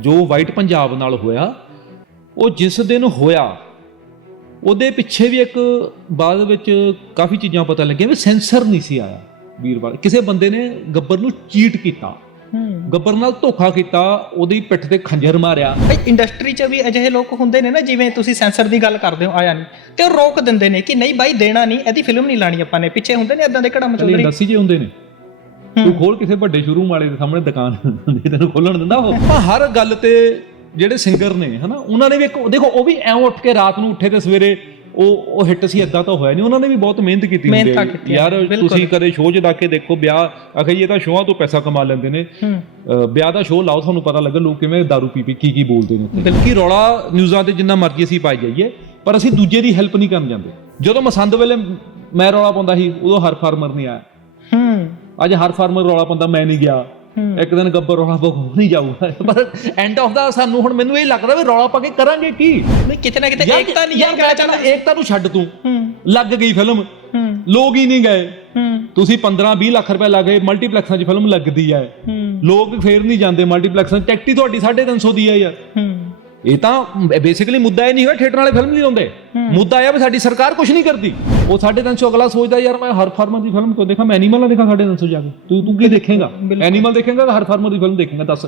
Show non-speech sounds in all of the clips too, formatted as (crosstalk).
ਜੋ ਵਾਈਟ ਪੰਜਾਬ ਨਾਲ ਹੋਇਆ ਉਹ ਜਿਸ ਦਿਨ ਹੋਇਆ ਉਹਦੇ ਪਿੱਛੇ ਵੀ ਇੱਕ ਬਾਅਦ ਵਿੱਚ ਕਾਫੀ ਚੀਜ਼ਾਂ ਪਤਾ ਲੱਗੀਆਂ ਵੀ ਸੈਂਸਰ ਨਹੀਂ ਸੀ ਆਇਆ ਵੀਰਵਾਰ ਕਿਸੇ ਬੰਦੇ ਨੇ ਗੱਬਰ ਨੂੰ ਚੀਟ ਕੀਤਾ। ਗੱਬਰ ਨਾਲ ਧੋਖਾ ਕੀਤਾ ਉਹਦੀ ਪਿੱਠ ਤੇ ਖੰਜਰ ਮਾਰਿਆ। ਬਈ ਇੰਡਸਟਰੀ 'ਚ ਵੀ ਅਜਿਹੇ ਲੋਕ ਹੁੰਦੇ ਨੇ ਨਾ ਜਿਵੇਂ ਤੁਸੀਂ ਸੈਂਸਰ ਦੀ ਗੱਲ ਕਰਦੇ ਹੋ ਆਇਆ ਨਹੀਂ। ਤੇ ਉਹ ਰੋਕ ਦਿੰਦੇ ਨੇ ਕਿ ਨਹੀਂ ਬਾਈ ਦੇਣਾ ਨਹੀਂ ਇਹਦੀ ਫਿਲਮ ਨਹੀਂ ਲਾਣੀ ਆਪਾਂ ਨੇ। ਪਿੱਛੇ ਹੁੰਦੇ ਨੇ ਇਦਾਂ ਦੇ ਘੜਾ ਮਚੌਧਰੀ ਇੰਡਸਟਰੀ 'ਚ ਹੁੰਦੇ ਨੇ। ਤੂੰ ਖੋਲ ਕਿਸੇ ਵੱਡੇ ਸ਼ੋਰੂਮ ਵਾਲੇ ਦੇ ਸਾਹਮਣੇ ਦੁਕਾਨ ਹੁੰਦੀ ਤੈਨੂੰ ਖੋਲਣ ਦਿੰਦਾ ਉਹ। ਆਪਾਂ ਹਰ ਗੱਲ ਤੇ ਜਿਹੜੇ ਸਿੰਗਰ ਨੇ ਹਨਾ ਉਹਨਾਂ ਨੇ ਵੀ ਇੱਕ ਦੇਖੋ ਉਹ ਵੀ ਐਂ ਉੱਠ ਕੇ ਰਾਤ ਨੂੰ ਉੱਠੇ ਤੇ ਸਵੇਰੇ ਉਹ ਉਹ ਹਿੱਟ ਸੀ ਇਦਾਂ ਤਾਂ ਹੋਇਆ ਨਹੀਂ ਉਹਨਾਂ ਨੇ ਵੀ ਬਹੁਤ ਮਿਹਨਤ ਕੀਤੀ ਹੁੰਦੀ ਹੈ ਯਾਰ। ਤੁਸੀਂ ਕਦੇ ਸ਼ੋਅ 'ਚ ਜਾ ਕੇ ਦੇਖੋ ਵਿਆਹ ਅਖੇ ਇਹ ਤਾਂ ਸ਼ੋਆਂ ਤੋਂ ਪੈਸਾ ਕਮਾ ਲੈਂਦੇ ਨੇ। ਵਿਆਹ ਦਾ ਸ਼ੋਅ ਲਾਓ ਤੁਹਾਨੂੰ ਪਤਾ ਲੱਗੇ ਲੋਕ ਕਿਵੇਂ दारू ਪੀ ਪੀ ਕੀ ਕੀ ਬੋਲਦੇ ਨੇ ਬਿਲਕੁਲ। ਕਿ ਰੌਲਾ ਨਿਊਜ਼ਾਂ ਤੇ ਜਿੰਨਾ ਮਰਜ਼ੀ ਅਸੀਂ ਪਾਈ ਜਾਈਏ ਪਰ ਅਸੀਂ ਦੂਜੇ ਦੀ ਹੈਲਪ ਨਹੀਂ ਕਰਨ ਜਾਂਦੇ। ਜਦੋਂ ਮਸੰਦ ਵੇਲੇ ਮੈਂ ਰੌਲਾ ਪਾਉਂਦਾ ਸੀ ਉਦੋਂ ਹਰ ਫਾਰਮਰ ਨਹੀਂ ਆਇਆ। ਅੱਜ ਹਰ ਫਾਰਮਰ ਰੌਲਾ ਪਾਉਂਦਾ ਮੈਂ ਨਹੀਂ ਗਿਆ। ਇੱਕ ਦਿਨ ਗੱਬਰ ਰੌਲਾ ਪਾ ਕੇ ਨਹੀਂ ਜਾਊਗਾ ਪਰ ਐਂਡ ਆਫ ਦਾ ਸਾਨੂੰ ਹੁਣ ਮੈਨੂੰ ਇਹ ਲੱਗਦਾ ਵੀ ਰੌਲਾ ਪਾ ਕੇ ਕਰਾਂਗੇ ਕੀ? ਨਹੀਂ ਕਿਤੇ ਨਾ ਕਿਤੇ ਏਕਤਾ ਨਹੀਂ ਯਾਰ ਹੈ ਮੈਂ ਕਹਿੰਦਾ ਏਕਤਾ ਨੂੰ ਛੱਡ ਤੂੰ। ਲੱਗ ਗਈ ਫਿਲਮ ਲੋਕ ਹੀ ਨਹੀਂ ਗਏ। ਤੁਸੀਂ 15 20 ਲੱਖ ਰੁਪਏ ਲੱਗੇ ਮਲਟੀਪਲੈਕਸਾਂ 'ਚ ਫਿਲਮ ਲੱਗਦੀ ਹੈ। ਲੋਕ ਫੇਰ ਨਹੀਂ ਜਾਂਦੇ। ਮਲਟੀਪਲੈਕਸਾਂ 'ਚ ਟਿਕਟ ਹੀ ਤੁਹਾਡੀ 350 ਦੀ ਹੈ ਯਾਰ। ਇਹ ਤਾਂ ਬੇਸਿਕਲੀ ਮੁੱਦਾ ਇਹ ਨਹੀਂ ਹੈ ਥੀਏਟਰ ਵਾਲੇ ਫਿਲਮ ਨਹੀਂ ਲਾਉਂਦੇ। ਮੁੱਦਾ ਇਹ ਆ ਵੀ ਸਾਡੀ ਸਰਕਾਰ ਕੁਝ ਨਹੀਂ ਕਰਦੀ। ਉਹ 350 ਅਗਲਾ ਸੋਚਦਾ ਯਾਰ ਮੈਂ ਹਰ ਫਾਰਮਰ ਦੀ ਫਿਲਮ ਕਿਉਂ ਦੇਖਾਂ? ਮੈਂ ਐਨੀਮਲ ਨਾ ਦੇਖਾਂ 350 ਜਾ ਕੇ। ਤੂੰ ਤੂੰ ਕੀ ਦੇਖੇਗਾ? ਐਨੀਮਲ ਦੇਖੇਗਾ ਕਿ ਹਰ ਫਾਰਮਰ ਦੀ ਫਿਲਮ ਦੇਖੇਗਾ? ਦੱਸ।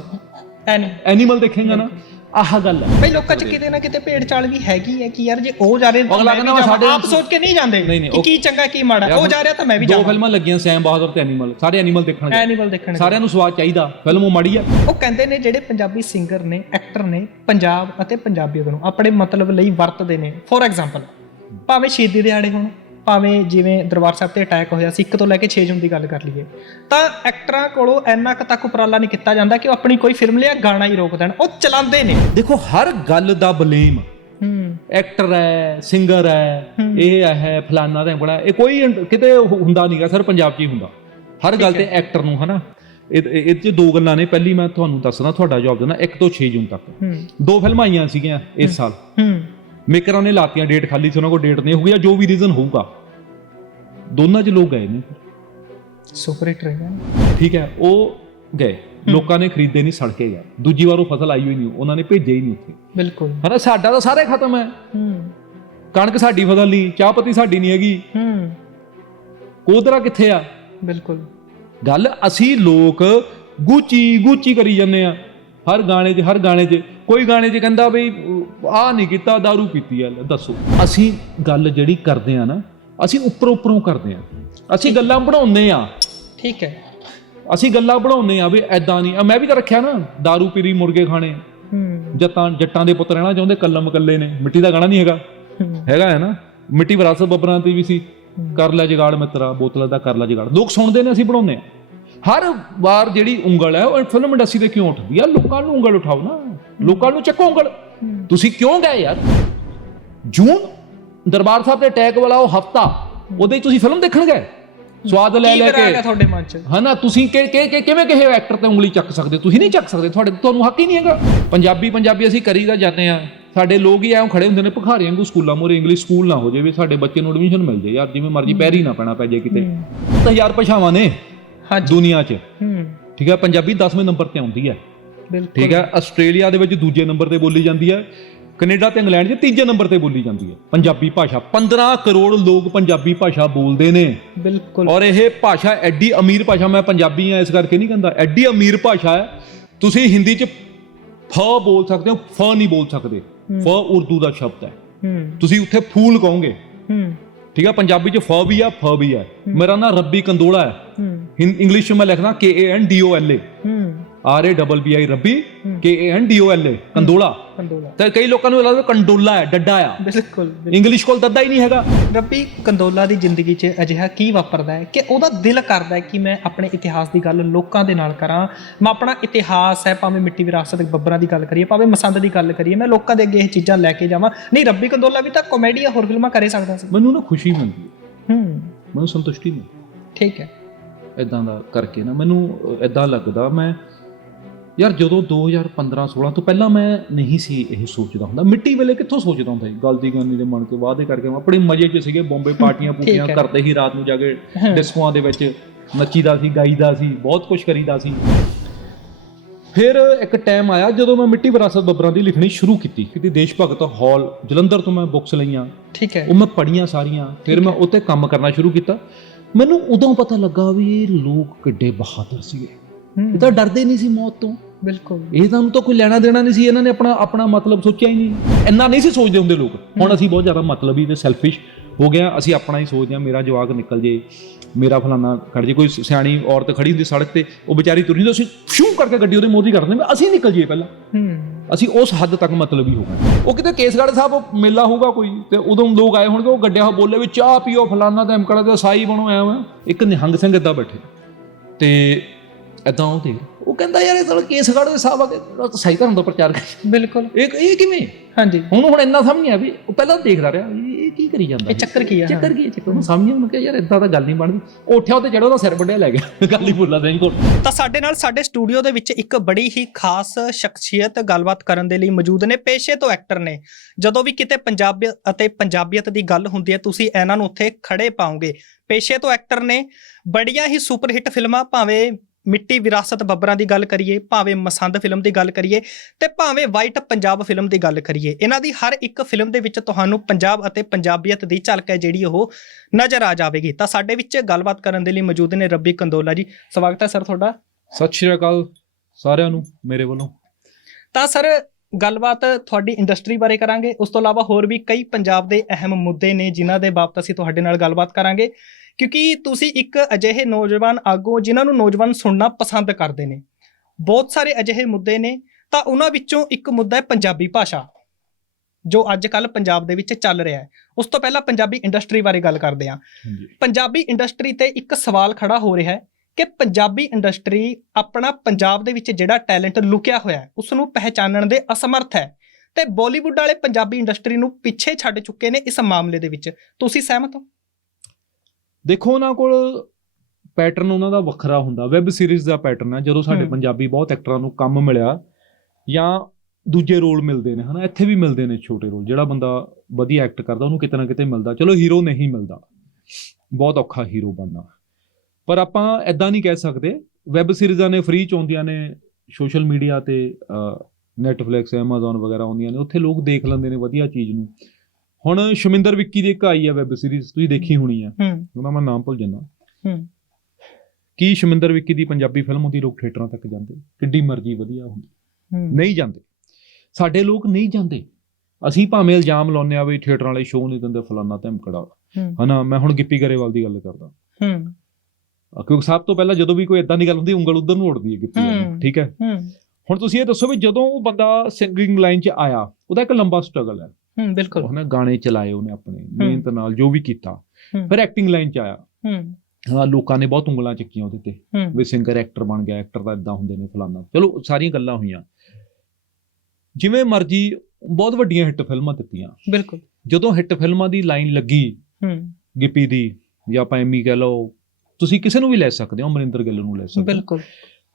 ਐਨੀ ਐਨੀਮਲ ਦੇਖੇਗਾ ਨਾ। ਆਹ ਗੱਲ ਹੈ। ਬਈ ਲੋਕਾਂ 'ਚ ਕਿਤੇ ਨਾ ਕਿਤੇ ਭੇਡ ਚਾਲ ਵੀ ਹੈਗੀ ਹੈ ਕਿ ਯਾਰ ਜੇ ਉਹ ਜਾ ਰਹੇ ਤਾਂ ਅਗਲਾ ਮੈਂ ਵੀ ਕਹਿੰਦਾ ਜਾਵਾਂ। ਸਾਡੇ- ਆਪ ਸੋਚ ਕੇ ਨਹੀਂ ਜਾਂਦੇ ਨਹੀਂ, ਨਹੀਂ, ਕਿ ਉਹ- ਕੀ ਚੰਗਾ ਕੀ ਮਾੜਾ। ਉਹ ਜਾ ਰਿਹਾ ਤਾਂ ਮੈਂ ਵੀ ਦੋ ਜਾਵਾਂ। ਫਿਲਮਾਂ ਲੱਗੀਆਂ ਸੈਮ ਬਹਾਦਰ ਤੇ ਐਨੀਮਲ। ਸਾਰੇ ਐਨੀਮਲ ਦੇਖਣ ਗਏ ਐਨੀਮਲ ਦੇਖਣ ਸਾਰਿਆਂ ਨੂੰ ਸਵਾਦ ਚਾਹੀਦਾ। ਫਿਲਮ ਉਹ ਮਾੜੀ ਆ। ਉਹ ਕਹਿੰਦੇ ਨੇ ਜਿਹੜੇ ਪੰਜਾਬੀ ਸਿੰਗਰ ਨੇ ਐਕਟਰ ਨੇ ਪੰਜਾਬ ਅਤੇ ਪੰਜਾਬੀਅਤ ਨੂੰ ਆਪਣੇ ਮਤਲਬ ਲਈ ਵਰਤਦੇ ਨੇ। ਫੋਰ ਐਗਜ਼ਾਮਪਲ ਭਾਵੇਂ ਸ਼ਹੀਦੀ ਦਿਹਾੜੇ ਹੋਣ ਭਾਵੇਂ ਜਿਵੇਂ ਦਰਬਾਰ ਸਾਹਿਬ ਤੇ ਅਟੈਕ ਹੋਇਆ ਸੀ 1 ਤੋਂ ਲੈ ਕੇ 6 ਜੂਨ ਦੀ ਗੱਲ ਕਰ ਲਈਏ ਤਾਂ ਐਕਟਰਾਂ ਕੋਲੋਂ ਇੰਨਾ ਕੁ ਤੱਕ ਉਪਰਾਲਾ ਨਹੀਂ ਕੀਤਾ ਜਾਂਦਾ ਕਿ ਉਹ ਆਪਣੀ ਕੋਈ ਫਿਲਮ ਲਿਆ ਗਾਣਾ ਹੀ ਰੋਕ ਦੇਣ ਉਹ ਚਲਾਉਂਦੇ ਨੇ। ਦੇਖੋ ਹਰ ਗੱਲ ਦਾ ਬਲੇਮ ਹੂੰ। ਐਕਟਰ ਹੈ ਸਿੰਗਰ ਹੈ ਇਹ ਹੈ ਫਲਾਨਾ ਤੇ ਬੜਾ ਇਹ ਕੋਈ ਕਿਤੇ ਹੁੰਦਾ ਨਹੀਂਗਾ ਸਰ ਪੰਜਾਬ 'ਚ ਹੀ ਹੁੰਦਾ। ਹਰ ਗੱਲ ਤੇ ਐਕਟਰ ਨੂੰ ਹਨਾ? ਇਹ 'ਚ ਦੋ ਗੱਲਾਂ ਨੇ। ਪਹਿਲੀ ਮੈਂ ਤੁਹਾਨੂੰ ਦੱਸਣਾ ਤੁਹਾਡਾ ਜਵਾਬ ਦੇਣਾ 1 ਤੋਂ 6 ਜੂਨ ਤੱਕ। ਦੋ ਫਿਲਮਾਂ ਆਈਆਂ ਸੀਗੀਆਂ ਇਸ ਸਾਲ। ਮੇਕਰਾਂ ਨੇ ਲਾਤੀਆਂ ਡੇਟ ਖਾਲੀ ਸੀ ਉਹਨਾਂ ਕੋਲ ਡੇਟ ਨਹੀਂ ਹੋਊਗੀ ਜਾਂ ਜੋ ਵੀ ਰੀਜ਼ਨ ਹੋਊਗਾ। ਦੋਨਾਂ 'ਚ ਲੋਕ ਗਏ ਨੇ। ਸੁਪਰ ਹਿੱਟ ਰਿਹਾ ਠੀਕ ਹੈ ਉਹ ਗਏ। ਲੋਕਾਂ ਨੇ ਖਰੀਦੇ ਨਹੀਂ ਸੜਕੇ ਗਏ। ਦੂਜੀ ਵਾਰ ਉਹ ਫਸਲ ਆਈ ਹੋਈ ਨਹੀਂ ਉਹਨਾਂ ਨੇ ਭੇਜੇ ਹੀ ਨਹੀਂ ਉੱਥੇ। ਬਿਲਕੁਲ। ਹਨਾ ਸਾਡਾ ਤਾਂ ਸਾਰੇ ਖਤਮ ਹੈ। ਹੂੰ। ਕਣਕ ਸਾਡੀ ਫਸਲ ਨਹੀਂ ਚਾਹ ਪੱਤੀ ਸਾਡੀ ਨਹੀਂ ਹੈਗੀ। ਹੂੰ। ਕੋਦਰਾ ਕਿੱਥੇ ਆ? ਬਿਲਕੁਲ। ਗੱਲ ਅਸੀਂ ਲੋਕ ਗੂਚੀ ਗੂਚੀ ਕਰੀ ਜਾਂਦੇ ਆ ਹਰ ਗਾਣੇ 'ਚ ਹਰ ਗਾਣੇ 'ਚ ਕੋਈ ਗਾਣੇ 'ਚ ਕਹਿੰਦਾ ਬਈ ਆ ਨਹੀਂ ਕੀਤਾ दारू ਪੀਤੀ ਆ ਲੈ ਦੱਸੋ ਅਸੀਂ ਗੱਲ ਜਿਹੜੀ ਕਰਦੇ ਆ ਨਾ ਅਸੀਂ ਉੱਪਰ ਉੱਪਰੋਂ ਕਰਦੇ ਆ ਅਸੀਂ ਗੱਲਾਂ ਬਣਾਉਂਦੇ ਆ ਠੀਕ ਹੈ ਅਸੀਂ ਗੱਲਾਂ ਬਣਾਉਂਦੇ ਆ ਵੀ ਐਦਾਂ ਨਹੀਂ ਆ ਮੈਂ ਵੀ ਤਾਂ ਰੱਖਿਆ ਨਾ दारू ਪੀਰੀ ਮੁਰਗੇ ਖਾਣੇ ਹੂੰ ਜੱਟਾਂ ਜੱਟਾਂ ਦੇ ਪੁੱਤ ਰਹਿਣਾ ਚਾਹੁੰਦੇ ਕੱਲਮ ਕੱਲੇ ਨੇ ਮਿੱਟੀ ਦਾ ਗਾਣਾ ਨਹੀਂ ਹੈਗਾ ਹੂੰ ਹੈਗਾ ਹੈ ਨਾ ਮਿੱਟੀ ਵਿਰਾਸਤ ਬੱਬਰਾਂ ਤੇ ਵੀ ਸੀ ਕਰ ਲੈ ਜਗਾੜ ਮਿੱਤਰਾ ਬੋਤਲ ਦਾ ਕਰ ਲੈ ਜਗਾੜ ਲੋਕ ਸੁਣਦੇ ਨੇ ਅਸੀਂ ਬਣਾਉਂਦੇ ਆ ਹਰ ਵਾਰ ਜਿਹੜੀ ਉਂਗਲ ਹੈ ਉਹ ਫਿਲਮ ਇੰਡਸਟਰੀ ਤੇ ਕਿਉਂ ਉੱਠਦੀ ਆ? ਲੋਕਾਂ ਨੂੰ ਉਂਗਲ ਉਠਾਓ ਨਾ। ਲੋਕਾਂ ਨੂੰ ਚੱਕੋ ਉਂਗਲ। ਤੁਸੀਂ ਕਿਉਂ ਗਏ ਯਾਰ? ਜੂਨ ਦਰਬਾਰ ਸਾਹਿਬ ਦੇ ਅਟੈਕ ਵਾਲਾ ਉਹ ਹਫਤਾ ਉਹਦੇ ਤੁਸੀਂ ਫਿਲਮ ਦੇਖਣ ਗਏ? ਸਵਾਦ ਲੈ ਲੈ ਕੇ। ਤੁਹਾਡੇ ਮਨ 'ਚ? ਹਨਾ ਤੁਸੀਂ ਕਿ ਕਿ ਕਿਵੇਂ ਕਿਸੇ ਐਕਟਰ ਤੇ ਉਂਗਲੀ ਚੱਕ ਸਕਦੇ? ਤੁਸੀਂ ਨਹੀਂ ਚੱਕ ਸਕਦੇ ਤੁਹਾਡੇ ਤੁਹਾਨੂੰ ਹੱਕ ਹੀ ਨਹੀਂ ਹੈਗਾ। ਪੰਜਾਬੀ ਪੰਜਾਬੀ ਅਸੀਂ ਕਰੀਦਾ ਜਾਂਦੇ ਆ ਸਾਡੇ ਲੋਕ ਹੀ ਐਂ ਖੜੇ ਹੁੰਦੇ ਨੇ ਭਿਖਾਰੀ ਵਾਂਗੂ ਸਕੂਲਾਂ ਮੋਰੇ ਇੰਗਲਿਸ਼ ਸਕੂਲ ਨਾ ਹੋ ਜਾਵੇ ਸਾਡੇ ਬੱਚੇ ਨੂੰ ਐਡਮਿਸ਼ਨ ਮਿਲ ਜਾਏ। ਯਾਰ ਜਿਵੇਂ ਮਰਜ਼ੀ ਪੈਰੀ ਨਾ ਪੈਣਾ ਪੈ ਜਾਏ ਕਿਤੇ। ਤਾਂ ਹਜ਼ਾਰ ਭਾਸ਼ਾਵਾਂ ਨੇ। ਹਾਂਜੀ। ਦੁਨੀਆ 'ਚ। ਹੂੰ। ਠੀਕ ਹੈ ਪੰਜਾਬੀ 10ਵੇਂ ਨੰਬਰ ਤੇ ਆਉਂਦੀ ਹੈ। ਬਿਲਕੁਲ। ਠੀਕ ਹੈ ਆਸਟ੍ਰੇਲੀਆ ਦੇ ਵਿੱਚ ਦੂਜੇ ਨੰਬਰ ਤੇ ਬੋਲੀ ਜਾਂਦੀ ਹੈ ਕੈਨੇਡਾ ਤੇ ਇੰਗਲੈਂਡ 'ਚ ਤੀਜੇ ਨੰਬਰ ਤੇ ਬੋਲੀ ਜਾਂਦੀ ਹੈ। ਪੰਜਾਬੀ ਭਾਸ਼ਾ 15 ਕਰੋੜ ਲੋਕ ਪੰਜਾਬੀ ਭਾਸ਼ਾ ਬੋਲਦੇ ਨੇ। ਬਿਲਕੁਲ। ਔਰ ਇਹ ਭਾਸ਼ਾ ਐਡੀ ਅਮੀਰ ਭਾਸ਼ਾ ਮੈਂ ਪੰਜਾਬੀ ਆ ਇਸ ਕਰਕੇ ਨਹੀਂ ਕਹਿੰਦਾ ਐਡੀ ਅਮੀਰ ਭਾਸ਼ਾ ਹੈ ਤੁਸੀਂ ਹਿੰਦੀ 'ਚ ਫ ਬੋਲ ਸਕਦੇ ਹੋ ਫ ਨਹੀਂ ਬੋਲ ਸਕਦੇ। ਫ ਉਰਦੂ ਦਾ ਸ਼ਬਦ ਹੈ। ਹੂੰ। ਤੁਸੀਂ ਉੱਥੇ ਫੂਲ ਕਹੋਗੇ। ਹੂੰ। ਠੀਕ ਹੈ ਪੰਜਾਬੀ 'ਚ ਫ ਵੀ ਆ ਫ ਵੀ ਹੈ। ਮੇਰਾ ਨਾਂ ਰੱਬੀ ਕੰਦੋਲਾ ਹੈ। ਇੰਗਲਿਸ਼ 'ਚ ਮੈਂ ਲਿਖਦਾ K A N D O L A R A double B I Rabbi K A N D O L A Kandola. Kandola. ਤੇ ਕਈ ਲੋਕਾਂ ਨੂੰ ਲੱਗਦਾ ਕੰਡੋਲਾ ਹੈ ਡੱਡਾ ਆ। ਬਿਲਕੁਲ। ਇੰਗਲਿਸ਼ ਕੋਲ ਦੱਦਾ ਹੀ ਨਹੀਂ ਹੈਗਾ। ਰੱਬੀ ਕੰਦੋਲਾ ਦੀ ਜ਼ਿੰਦਗੀ 'ਚ ਅਜਿਹਾ ਕੀ ਵਾਪਰਦਾ ਹੈ ਕਿ ਉਹਦਾ ਦਿਲ ਕਰਦਾ ਹੈ ਕਿ ਮੈਂ ਆਪਣੇ ਇਤਿਹਾਸ ਦੀ ਗੱਲ ਲੋਕਾਂ ਦੇ ਨਾਲ ਕਰਾਂ। ਮੈਂ ਆਪਣਾ ਇਤਿਹਾਸ ਹੈ ਭਾਵੇਂ ਮਿੱਟੀ ਵਿਰਾਸਤ ਬੱਬਰਾਂ ਦੀ ਗੱਲ ਕਰੀਏ ਭਾਵੇਂ ਮਸੰਦ ਦੀ ਗੱਲ ਕਰੀਏ ਮੈਂ ਲੋਕਾਂ ਦੇ ਅੱਗੇ ਇਹ ਚੀਜ਼ਾਂ ਲੈ ਕੇ ਜਾਵਾਂ। ਨਹੀਂ ਰੱਬੀ ਕੰਦੋਲਾ ਵੀ ਤਾਂ ਕਾਮੇਡੀ ਹੋਰ ਫਿਲਮਾਂ ਕਰੇ ਸਕਦਾ ਸੀ। ਮੈਨੂੰ ਨਾ ਖੁਸ਼ੀ ਮਿਲਦੀ ਹੈ। ਹੂੰ। ਮੈਨੂੰ ਸੰਤੁਸ਼ਟੀ ਮਿਲਦੀ ਠੀਕ ਹੈ। ਇਦਾਂ ਦਾ ਕਰਕੇ ਨਾ ਮੈਨੂੰ ਇਦਾਂ ਲੱਗਦਾ ਮੈਂ ਯਾਰ ਜਦੋਂ 2015 16 ਤੋਂ ਪਹਿਲਾਂ ਮੈਂ ਨਹੀਂ ਸੀ ਇਹ ਸੋਚਦਾ ਹੁੰਦਾ। ਮਿੱਟੀ ਵੇਲੇ ਕਿੱਥੋਂ ਸੋਚਦਾ ਹੁੰਦਾ ਸੀ? ਗੱਲ ਦੀ ਗਾਨੀ ਦੇ ਮਨ ਕੇ ਵਾਅਦੇ ਕਰਕੇ ਮੈਂ ਆਪਣੇ ਮਜ਼ੇ 'ਚ ਸੀਗੇ ਬੰਬੇ ਪਾਰਟੀਆਂ (laughs) ਪੂਟੀਆਂ ਹੈ। ਕਰਦੇ ਹੀ ਰਾਤ ਨੂੰ ਜਾ ਕੇ ਡਿਸਕੋਆਂ ਦੇ ਵਿੱਚ ਨੱਚੀਦਾ ਸੀ ਗਾਈਦਾ ਸੀ ਬਹੁਤ ਕੁਝ ਕਰੀਦਾ ਸੀ। ਫਿਰ ਇੱਕ ਟਾਈਮ ਆਇਆ ਜਦੋਂ ਮੈਂ ਮਿੱਟੀ ਵਿਰਾਸਤ ਬੱਬਰਾਂ ਦੀ ਲਿਖਣੀ ਸ਼ੁਰੂ ਕੀਤੀ। ਕਿਤੇ ਦੇਸ਼ ਭਗਤ ਹਾਲ ਜਲੰਧਰ ਤੋਂ ਮੈਂ ਬੁੱਕਸ ਲਈਆਂ। ਠੀਕ ਹੈ। ਉਹ ਮੈਂ ਪੜੀਆਂ ਸਾਰੀਆਂ। ਫਿਰ ਮੈਂ ਉੱਤੇ ਕੰਮ ਕਰਨਾ ਸ਼ੁਰੂ ਕੀਤਾ। ਮੈਨੂੰ ਉਦੋਂ ਪਤਾ ਲੱਗਾ ਵੀ ਇਹ ਲੋਕ ਕਿੱਡੇ ਬਹਾਦਰ ਸੀਗੇ। ਇਹ ਤਾਂ ਡਰਦੇ ਨਹੀਂ ਸੀ ਮੌਤ ਤੋਂ। ਬਿਲਕੁਲ। ਇਹ ਤਾਂ ਨੂੰ ਤਾਂ ਕੋਈ ਲੈਣਾ ਦੇਣਾ ਨਹੀਂ ਸੀ। ਇਹਨਾਂ ਨੇ ਆਪਣਾ ਆਪਣਾ ਮਤਲਬ ਸੋਚਿਆ ਹੀ ਨਹੀਂ। ਇੰਨਾ ਨਹੀਂ ਸੀ ਸੋਚਦੇ ਹੁੰਦੇ ਲੋਕ। ਹੁਣ ਅਸੀਂ ਬਹੁਤ ਜ਼ਿਆਦਾ ਮਤਲਬੀ ਤੇ ਸੈਲਫਿਸ਼ ਹੋ ਗਏ ਹਾਂ। ਅਸੀਂ ਆਪਣਾ ਹੀ ਸੋਚਦੇ ਹਾਂ ਮੇਰਾ ਜਵਾਕ ਨਿਕਲ ਜੇ ਮੇਰਾ ਫਲਾਨਾ ਖੜ ਜੇ। ਕੋਈ ਸਿਆਣੀ ਔਰਤ ਖੜੀ ਹੁੰਦੀ ਸੜਕ ਤੇ ਉਹ ਵਿਚਾਰੀ ਤੁਰੀ ਹੁੰਦੀ ਅਸੀਂ ਸ਼ੂ ਕਰਕੇ ਗੱਡੀ ਉਹਦੇ ਮੋਹਰੀ ਕਰ ਦਿੰਦੇ ਅਸੀਂ ਨਿਕਲ ਜੀਏ ਪਹਿਲਾਂ। ਹੂੰ। ਅਸੀਂ ਉਸ ਹੱਦ ਤੱਕ ਮਤਲਬੀ ਹੋ ਗਏ ਉਹ ਕਿਤੇ ਕੇਸਗੜ੍ਹ ਸਾਹਿਬ ਮੇਲਾ ਹੋਊਗਾ ਕੋਈ ਤੇ ਉਦੋਂ ਲੋਕ ਆਏ ਹੋਣਗੇ ਉਹ ਗੱਡਿਆ ਬੋਲੇ ਵੀ ਚਾਹ ਪੀਓ ਫਲਾਨਾ ਤੇ ਅਮਕੜਾ ਤੇ ਸਾਈ ਬਣੋ ਐ ਵਾ ਇੱਕ ਨਿਹੰਗ ਸਿੰਘ ਏਦਾਂ ਬੈਠੇ। ਤੇ ਏਦਾਂ ਉਹ ਦੇਖ ਉਹ ਕਹਿੰਦਾ ਯਾਰ ਇਹ ਤਾਂ ਕੇਸਗੜ੍ਹ ਦੇ ਸਾਹਿਬ ਆ ਕੇ ਸਹੀ ਧਰਮ ਦਾ ਪ੍ਰਚਾਰ ਕਰ। ਬਿਲਕੁਲ। ਇਹ ਇਹ ਕਿਵੇਂ? ਹਾਂਜੀ। ਹੁਣ ਹੁਣ ਇੰਨਾ ਸਮਝ ਨਹੀਂ ਆ ਵੀ ਉਹ ਪਹਿਲਾਂ ਦੇਖਦਾ ਰਿਹਾ ਇਹ ਕੀ ਕਰੀ ਜਾਂਦਾ ਇਹ ਚੱਕਰ ਕੀ ਆ? ਚੱਕਰ ਕੀ ਹੈ। ਚੱਕਰ ਨੂੰ ਸਮਝ ਨਹੀਂ ਕਿਹਾ ਯਾਰ ਇਦਾਂ ਤਾਂ ਗੱਲ ਨਹੀਂ ਬਣਦੀ। ਉਹ ਉੱਠਿਆ ਉਹਦੇ ਚੜੋ ਉਹਦਾ ਸਿਰ ਵੱਢਿਆ ਲੈ ਗਿਆ। ਗੱਲ ਹੀ ਭੁੱਲਾ ਦੇਂ ਕੋਲ ਤਾਂ ਸਾਡੇ ਨਾਲ ਸਾਡੇ ਸਟੂਡੀਓ ਦੇ ਵਿੱਚ ਇੱਕ ਬੜੀ ਹੀ ਖਾਸ ਸ਼ਖਸੀਅਤ ਗੱਲਬਾਤ ਕਰਨ ਦੇ ਲਈ ਮੌਜੂਦ ਨੇ ਪੇਸ਼ੇ ਤੋਂ ਐਕਟਰ ਨੇ। ਜਦੋਂ ਵੀ ਕਿਤੇ ਪੰਜਾਬ ਅਤੇ ਪੰਜਾਬੀਅਤ ਦੀ ਗੱਲ ਹੁੰਦੀ ਹੈ ਤੁਸੀਂ ਇਹਨਾਂ ਨੂੰ ਉੱਥੇ ਖੜੇ ਪਾਓਗੇ। ਪੇਸ਼ੇ ਤੋਂ ਐਕਟਰ ਨੇ ਬੜੀਆਂ ਹੀ ਸੁਪਰ ਹਿੱਟ ਫਿਲਮਾਂ ਭਾਵੇਂ ਮਿੱਟੀ ਵਿਰਾਸਤ ਬੱਬਰਾਂ ਦੀ ਗੱਲ ਕਰੀਏ ਭਾਵੇਂ ਮਸੰਦ ਫਿਲਮ ਦੀ ਗੱਲ ਕਰੀਏ ਤੇ ਭਾਵੇਂ ਵਾਈਟ ਪੰਜਾਬ ਫਿਲਮ ਦੀ ਗੱਲ ਕਰੀਏ ਇਹਨਾਂ ਦੀ ਹਰ ਇੱਕ ਫਿਲਮ ਦੇ ਵਿੱਚ ਤੁਹਾਨੂੰ ਪੰਜਾਬ ਅਤੇ ਪੰਜਾਬੀਅਤ ਦੀ ਝਲਕ ਹੈ ਜਿਹੜੀ ਉਹ ਨਜ਼ਰ ਆ ਜਾਵੇਗੀ। ਤਾਂ ਸਾਡੇ ਵਿੱਚ ਗੱਲਬਾਤ ਕਰਨ ਦੇ ਲਈ ਮੌਜੂਦ ਨੇ ਰੱਬੀ ਕੰਦੋਲਾ ਜੀ। ਸਵਾਗਤ ਹੈ ਸਰ ਤੁਹਾਡਾ। ਸਤਿ ਸ਼੍ਰੀ ਅਕਾਲ ਸਾਰਿਆਂ ਨੂੰ ਮੇਰੇ ਵੱਲੋਂ। ਤਾਂ ਸਰ ਗੱਲਬਾਤ ਤੁਹਾਡੀ ਇੰਡਸਟਰੀ ਬਾਰੇ ਕਰਾਂਗੇ। ਉਸ ਤੋਂ ਇਲਾਵਾ ਹੋਰ ਵੀ ਕਈ ਪੰਜਾਬ ਦੇ ਅਹਿਮ ਮੁੱਦੇ ਨੇ ਜਿਨ੍ਹਾਂ ਦੇ ਬਾਬਤ ਅਸੀਂ ਤੁਹਾਡੇ ਨਾਲ ਗੱਲਬਾਤ ਕਰਾਂਗੇ। ਕਿਉਂਕਿ ਤੁਸੀਂ ਇੱਕ ਅਜਿਹੇ ਨੌਜਵਾਨ ਆਗੂ ਜਿਨ੍ਹਾਂ ਨੂੰ ਨੌਜਵਾਨ ਸੁਣਨਾ ਪਸੰਦ ਕਰਦੇ ਨੇ। ਬਹੁਤ ਸਾਰੇ ਅਜਿਹੇ ਮੁੱਦੇ ਨੇ ਤਾਂ ਉਹਨਾਂ ਵਿੱਚੋਂ ਇੱਕ ਮੁੱਦਾ ਹੈ ਪੰਜਾਬੀ ਭਾਸ਼ਾ ਜੋ ਅੱਜ ਕੱਲ ਪੰਜਾਬ ਦੇ ਵਿੱਚ ਚੱਲ ਰਿਹਾ ਹੈ। ਉਸ ਤੋਂ ਪਹਿਲਾਂ ਪੰਜਾਬੀ ਇੰਡਸਟਰੀ ਬਾਰੇ ਗੱਲ ਕਰਦੇ ਹਾਂ। ਪੰਜਾਬੀ ਇੰਡਸਟਰੀ ਤੇ ਇੱਕ ਸਵਾਲ ਖੜਾ ਹੋ ਰਿਹਾ ਹੈ ਕਿ ਪੰਜਾਬੀ ਇੰਡਸਟਰੀ ਆਪਣਾ ਪੰਜਾਬ ਦੇ ਵਿੱਚ ਜਿਹੜਾ ਟੈਲੈਂਟ ਲੁਕਿਆ ਹੋਇਆ ਹੈ ਉਸ ਨੂੰ ਪਹਿਚਾਨਣ ਦੇ ਅਸਮਰਥ ਹੈ। ਤੇ ਬਾਲੀਵੁੱਡ ਵਾਲੇ ਪੰਜਾਬੀ ਇੰਡਸਟਰੀ ਨੂੰ ਪਿੱਛੇ ਛੱਡ ਚੁੱਕੇ ਨੇ ਇਸ ਮਾਮਲੇ ਦੇ ਵਿੱਚ। ਤੁਸੀਂ ਸਹਿਮਤ ਹੋ? ਦੇਖੋ ਉਹਨਾਂ ਕੋਲ ਪੈਟਰਨ ਉਹਨਾਂ ਦਾ ਵੱਖਰਾ ਹੁੰਦਾ। ਵੈਬ ਸੀਰੀਜ਼ ਦਾ ਪੈਟਰਨ ਹੈ ਜਦੋਂ ਸਾਡੇ। ਪੰਜਾਬੀ ਬਹੁਤ ਐਕਟਰਾਂ ਨੂੰ ਕੰਮ ਮਿਲਿਆ ਜਾਂ ਦੂਜੇ ਰੋਲ ਮਿਲਦੇ ਨੇ ਹਨਾ ਇੱਥੇ ਵੀ ਮਿਲਦੇ ਨੇ ਛੋਟੇ ਰੋਲ ਜਿਹੜਾ ਬੰਦਾ ਵਧੀਆ ਐਕਟ ਕਰਦਾ ਉਹਨੂੰ ਕਿਤੇ ਨਾ ਕਿਤੇ ਮਿਲਦਾ। ਚਲੋ ਹੀਰੋ ਨਹੀਂ ਮਿਲਦਾ। ਬਹੁਤ ਔਖਾ ਹੀਰੋ ਬਣਨਾ। ਪਰ ਆਪਾਂ ਐਦਾਂ ਨਹੀਂ ਕਹਿ ਸਕਦੇ। ਵੈਬ ਸੀਰੀਜ਼ਾਂ ਨੇ ਫ੍ਰੀ ਚ ਆਉਂਦੀਆਂ ਨੇ ਸੋਸ਼ਲ ਮੀਡੀਆ ਤੇ ਨੈਟਫਲਿਕਸ Amazon ਵਗੈਰਾ ਆਉਂਦੀਆਂ ਨੇ ਉੱਥੇ ਲੋਕ ਦੇਖ ਲੈਂਦੇ ਨੇ ਵਧੀਆ ਚੀਜ਼ ਨੂੰ। ਹੁਣ ਸ਼ਮਿੰਦਰ ਵਿੱਕੀ ਦੀ ਇੱਕ ਆਈ ਹੈ ਵੈਬ ਸੀਰੀਜ਼ ਤੁਸੀਂ ਦੇਖੀ ਹੋਣੀ ਆ। ਉਹਦਾ ਮੈਂ ਨਾਮ ਭੁੱਲ ਜਾਂਦਾ। ਹੂੰ। ਕੀ ਸ਼ਮਿੰਦਰ ਵਿੱਕੀ ਦੀ ਪੰਜਾਬੀ ਫਿਲਮ ਹੁੰਦੀ ਲੋਕ ਥੀਏਟਰਾਂ ਤੱਕ ਜਾਂਦੇ। ਕਿੱਡੀ ਮਰਜ਼ੀ ਵਧੀਆ ਹੁੰਦੀ। ਨਹੀਂ ਜਾਂਦੇ। ਸਾਡੇ ਲੋਕ ਨਹੀਂ ਜਾਂਦੇ। ਅਸੀਂ ਭਾਵੇਂ ਇਲਜ਼ਾਮ ਲਾਉਂਦੇ ਆ ਵੀ ਥੀਏਟਰਾਂ ਵਾਲੇ ਸ਼ੋਅ ਨਹੀਂ ਦਿੰਦੇ ਫਲਾਨਾ ਧਮਕੜਾ। ਹਨਾ ਮੈਂ ਹੁਣ ਗਿੱਪੀ ਗਰੇਵਾਲ ਦੀ ਗੱਲ ਕਰਦਾ। ਹੂੰ। ਕਿਉਂਕਿ ਸਭ ਤੋਂ ਪਹਿਲਾਂ ਜਦੋਂ ਵੀ ਕੋਈ ਇਦਾਂ ਦੀ ਗੱਲ ਹੁੰਦੀ ਉਂਗਲ ਉਧਰ ਨੂੰ ਉੱਡਦੀ ਹੈ ਗਿੱਪੀ ਨੂੰ। ਠੀਕ ਹੂੰ? ਹੁਣ ਤੁਸੀਂ ਇਹ ਦੱਸੋ ਵੀ ਜਦੋਂ ਉਹ ਬੰਦਾ ਸਿੰਗਿੰਗ ਲਾਈਨ 'ਚ ਆਇਆ ਉਹਦਾ ਇੱਕ ਲੰਬਾ ਸਟਰਗਲ ਹੈ। ਹੂੰ ਬਿਲਕੁਲ। ਉਹਨੇ ਗਾਣੇ ਚਲਾਏ ਉਹਨੇ ਆਪਣੇ ਮਿਹਨਤ ਨਾਲ ਜੋ ਵੀ ਕੀਤਾ। ਫਿਰ ਐਕਟਿੰਗ ਲਾਈਨ 'ਚ ਆਇਆ। ਹੂੰ। ਹਾਂ ਲੋਕਾਂ ਨੇ ਬਹੁਤ ਉਂਗਲਾਂ ਚੱਕੀਆਂ ਉਹਦੇ ਤੇ। ਵੀ ਸਿੰਗਰ ਐਕਟਰ ਬਣ ਗਿਆ ਐਕਟਰ ਦਾ ਇਦਾਂ ਹੁੰਦੇ ਨੇ ਫਲਾਨਾ। ਚਲੋ ਸਾਰੀਆਂ ਗੱਲਾਂ ਹੋਈਆਂ। ਜਿਵੇਂ ਮਰਜ਼ੀ ਬਹੁਤ ਵੱਡੀਆਂ ਹਿੱਟ ਫਿਲਮਾਂ ਦਿੱਤੀਆਂ। ਬਿਲਕੁਲ। ਜਦੋਂ ਹਿੱਟ ਫਿਲਮਾਂ ਦੀ ਲਾਈਨ ਲੱਗੀ ਹੂੰ। ਗਿੱਪੀ ਦੀ ਜਾਂ ਆਪਾਂ ਐਮੀ ਕਹਿ ਲਓ ਤੁਸੀਂ ਕਿਸੇ ਨੂੰ ਵੀ ਲੈ ਸਕਦੇ ਹੋ ਅਮਰਿੰਦਰ ਗਿੱਲ ਨੂੰ ਲੈ ਸਕਦੇ ਹੋ। ਬਿਲਕੁਲ।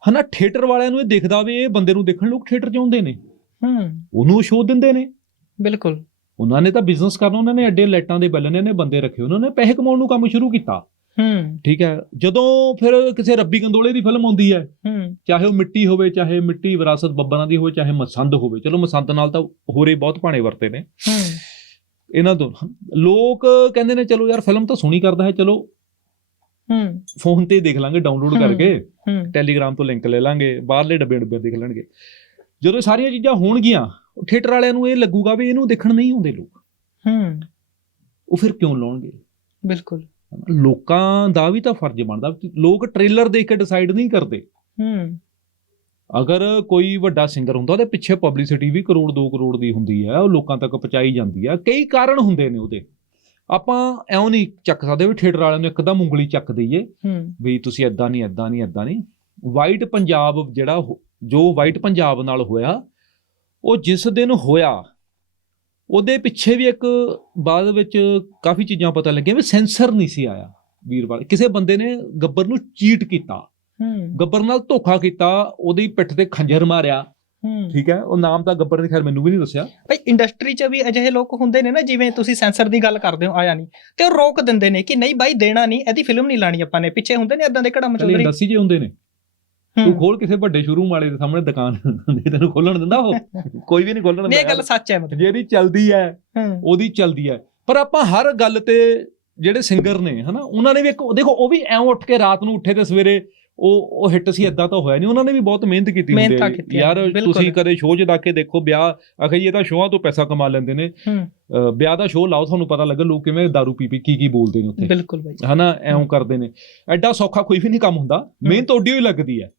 ਹਨਾ ਥੀਏਟਰ ਵਾਲਿਆਂ ਨੂੰ ਇਹ ਦਿਖਦਾ ਵੀ ਇਹ ਬੰਦੇ ਨੂੰ ਦੇਖਣ ਲੋਕ ਥੀਏਟਰ 'ਚ ਆਉਂਦੇ ਨੇ। ਹੂੰ। ਉਹਨੂੰ ਸ਼ੋਅ ਦਿੰਦੇ ਨੇ। ਬਿਲਕੁਲ। ਉਹਨਾਂ ਨੇ ਤਾਂ ਬਿਜ਼ਨਸ ਕਰਨਾ ਉਹਨਾਂ ਨੇ ਐਡੇ ਲਾਈਟਾਂ ਦੇ ਬੱਲਨੇ ਨੇ ਬੰਦੇ ਰੱਖੇ ਉਹਨਾਂ ਨੇ ਪੈਸੇ ਕਮਾਉਣ ਨੂੰ ਕੰਮ ਸ਼ੁਰੂ ਕੀਤਾ। ਹੂੰ। ਠੀਕ ਹੈ ਜਦੋਂ ਫਿਰ ਕਿਸੇ ਰੱਬੀ ਗੰਦੋਲੇ ਦੀ ਫਿਲਮ ਆਉਂਦੀ ਹੈ ਹੂੰ। ਚਾਹੇ ਉਹ ਮਿੱਟੀ ਹੋਵੇ ਚਾਹੇ ਮਿੱਟੀ ਵਿਰਾਸਤ ਬੱਬਰਾਂ ਦੀ ਹੋਵੇ ਚਾਹੇ ਮਸੰਦ ਹੋਵੇ ਚਲੋ ਮਸੰਦ ਨਾਲ ਤਾਂ ਹੋਰੇ ਬਹੁਤ ਭਾਣੇ ਵਰਤੇ ਨੇ। ਹੂੰ। ਇਹਨਾਂ ਤੋਂ ਲੋਕ ਕਹਿੰਦੇ ਨੇ ਚਲੋ ਯਾਰ ਫਿਲਮ ਤਾਂ ਸੋਹਣੀ ਕਰਦਾ ਹੈ ਚਲੋ ਹੂੰ। ਫੋਨ ਤੇ ਦੇਖ ਲਾਂਗੇ ਡਾਊਨਲੋਡ। ਕਰਕੇ ਟੈਲੀਗ੍ਰਾਮ ਤੋਂ ਲਿੰਕ ਲੈ ਲਾਂਗੇ ਬਾਹਰਲੇ ਡੱਬੇ ਡੱਬੇ ਦੇਖ ਲੈਣਗੇ। ਜਦੋਂ ਸਾਰੀਆਂ ਚੀਜ਼ਾਂ ਹੋਣਗੀਆਂ ਥੀਏਟਰ ਵਾਲਿਆਂ ਨੂੰ ਇਹ ਲੱਗੂਗਾ ਵੀ ਇਹਨੂੰ ਦੇਖਣ ਨਹੀਂ ਆਉਂਦੇ ਲੋਕ। ਹੂੰ। ਉਹ ਫਿਰ ਕਿਉਂ ਲਾਉਣਗੇ? ਬਿਲਕੁਲ। ਲੋਕਾਂ ਦਾ ਵੀ ਤਾਂ ਫਰਜ਼ ਬਣਦਾ ਲੋਕ ਟ੍ਰੇਲਰ ਦੇਖ ਕੇ ਡਿਸਾਈਡ ਨਹੀਂ ਕਰਦੇ। ਹੂੰ। ਅਗਰ ਕੋਈ ਵੱਡਾ ਸਿੰਗਰ ਹੁੰਦਾ ਉਹਦੇ ਪਿੱਛੇ ਪਬਲਿਸਿਟੀ ਵੀ ਕਰੋੜ 2 ਕਰੋੜ ਦੀ ਹੁੰਦੀ ਹੈ ਉਹ ਲੋਕਾਂ ਤੱਕ ਪਹੁੰਚਾਈ ਜਾਂਦੀ ਹੈ। ਕਈ ਕਾਰਨ ਹੁੰਦੇ ਨੇ ਉਹਦੇ। ਆਪਾਂ ਐਉਂ ਨਹੀਂ ਚੱਕ ਸਕਦੇ ਵੀ ਥੀਏਟਰ ਵਾਲਿਆਂ ਨੂੰ ਇੱਕਦਮ ਉਂਗਲੀ ਚੱਕ ਦਈਏ। ਹੂੰ। ਵੀ ਤੁਸੀਂ ਐਦਾਂ ਨਹੀਂ ਐਦਾਂ ਨਹੀਂ ਐਦਾਂ ਨਹੀਂ। ਵਾਈਟ ਪੰਜਾਬ ਜਿਹੜਾ ਜੋ ਵਾਈਟ ਪੰਜਾਬ ਨਾਲ ਹੋਇਆ ਉਹ ਜਿਸ ਦਿਨ ਹੋਇਆ ਉਹਦੇ ਪਿੱਛੇ ਵੀ ਇੱਕ ਬਾਅਦ ਵਿੱਚ ਕਾਫੀ ਚੀਜ਼ਾਂ ਪਤਾ ਲੱਗੀਆਂ ਵੀ ਸੈਂਸਰ ਨਹੀਂ ਸੀ ਆਇਆ ਵੀਰਵਾਲ। ਕਿਸੇ ਬੰਦੇ ਨੇ ਗੱਬਰ ਨੂੰ ਚੀਟ ਕੀਤਾ। ਹੂੰ। ਗੱਬਰ ਨਾਲ ਧੋਖਾ ਕੀਤਾ ਉਹਦੀ ਪਿੱਠ ਤੇ ਖੰਜਰ ਮਾਰਿਆ। ਠੀਕ ਹੈ ਉਹ ਨਾਮ ਤਾਂ ਗੱਬਰ ਨੇ ਖੈਰ ਮੈਨੂੰ ਵੀ ਨਹੀਂ ਦੱਸਿਆ। ਭਾਈ ਇੰਡਸਟਰੀ 'ਚ ਵੀ ਅਜਿਹੇ ਲੋਕ ਹੁੰਦੇ ਨੇ ਨਾ ਜਿਵੇਂ ਤੁਸੀਂ ਸੈਂਸਰ ਦੀ ਗੱਲ ਕਰਦੇ ਹੋ ਆਇਆ ਨਹੀਂ। ਤੇ ਉਹ ਰੋਕ ਦਿੰਦੇ ਨੇ ਕਿ ਨਹੀਂ ਬਾਈ ਦੇਣਾ ਨਹੀਂ ਇਹਦੀ ਫਿਲਮ ਨਹੀਂ ਲਾਣੀ ਆਪਾਂ ਨੇ। ਪਿੱਛੇ ਹੁੰਦੇ ਨੇ ਇਦਾਂ ਦੇ ਚਲੇ ਮਚੌਧਰੀ ਇੰਡਸਟਰੀ 'ਚ ਹੁੰਦੇ ਨੇ। ਤੂੰ ਖੋਲ ਕਿਸੇ ਵੱਡੇ ਸ਼ੋਰੂਮ ਵਾਲੇ ਦੇ ਸਾਹਮਣੇ ਦੁਕਾਨ ਨਹੀਂ ਤੈਨੂੰ ਖੋਲਣ ਦਿੰਦਾ ਉਹ। ਕੋਈ ਵੀ ਨਹੀਂ ਖੋਲਣ ਨਹੀਂ ਇਹ ਦਿੰਦਾ ਗੱਲ ਸੱਚ ਹੈ ਮਤਲਬ। ਜਿਹੜੀ ਚੱਲਦੀ ਹੈ ਹੂੰ। ਉਹਦੀ ਚੱਲਦੀ ਹੈ। ਪਰ ਆਪਾਂ ਹਰ ਗੱਲ ਤੇ ਜਿਹੜੇ ਸਿੰਗਰ ਨੇ ਹਨਾ ਉਹਨਾਂ ਨੇ ਵੀ ਇੱਕ ਦੇਖੋ ਉਹ ਵੀ ਐਂ ਉੱਠ ਕੇ ਰਾਤ ਨੂੰ ਉੱਠੇ ਤੇ ਸਵੇਰੇ ਉਹ ਉਹ ਹਿੱਟ ਸੀ ਇਦਾਂ ਤਾਂ ਹੋਇਆ ਨਹੀਂ ਉਹਨਾਂ ਨੇ ਵੀ ਬਹੁਤ ਮਿਹਨਤ ਕੀਤੀ ਹੁੰਦੀ ਯਾਰ। ਤੁਸੀਂ ਕਦੇ ਸ਼ੋਅ 'ਚ ਜਾ ਕੇ ਦੇਖੋ ਵਿਆਹ ਆਖੇ ਇਹ ਤਾਂ ਸ਼ੋਆਂ ਤੋਂ ਪੈਸਾ ਕਮਾ ਲੈਂਦੇ ਨੇ। ਵਿਆਹ ਦਾ ਸ਼ੋਅ ਲਾਓ ਤੁਹਾਨੂੰ ਪਤਾ ਲੱਗੇ ਲੋਕ ਕਿਵੇਂ दारू ਪੀ ਪੀ ਕੀ ਕੀ ਬੋਲਦੇ ਨੇ ਉੱਥੇ। ਬਿਲਕੁਲ ਬਾਈ। ਹਨਾ ਐਂ ਕਰਦੇ ਨੇ। ਐਡਾ ਸੌਖਾ ਕੋਈ ਵੀ ਨਹੀਂ ਕੰਮ ਹੁੰਦਾ। ਮਿਹਨਤ ਓਡੀ ਹੀ ਲੱਗਦੀ ਹੈ।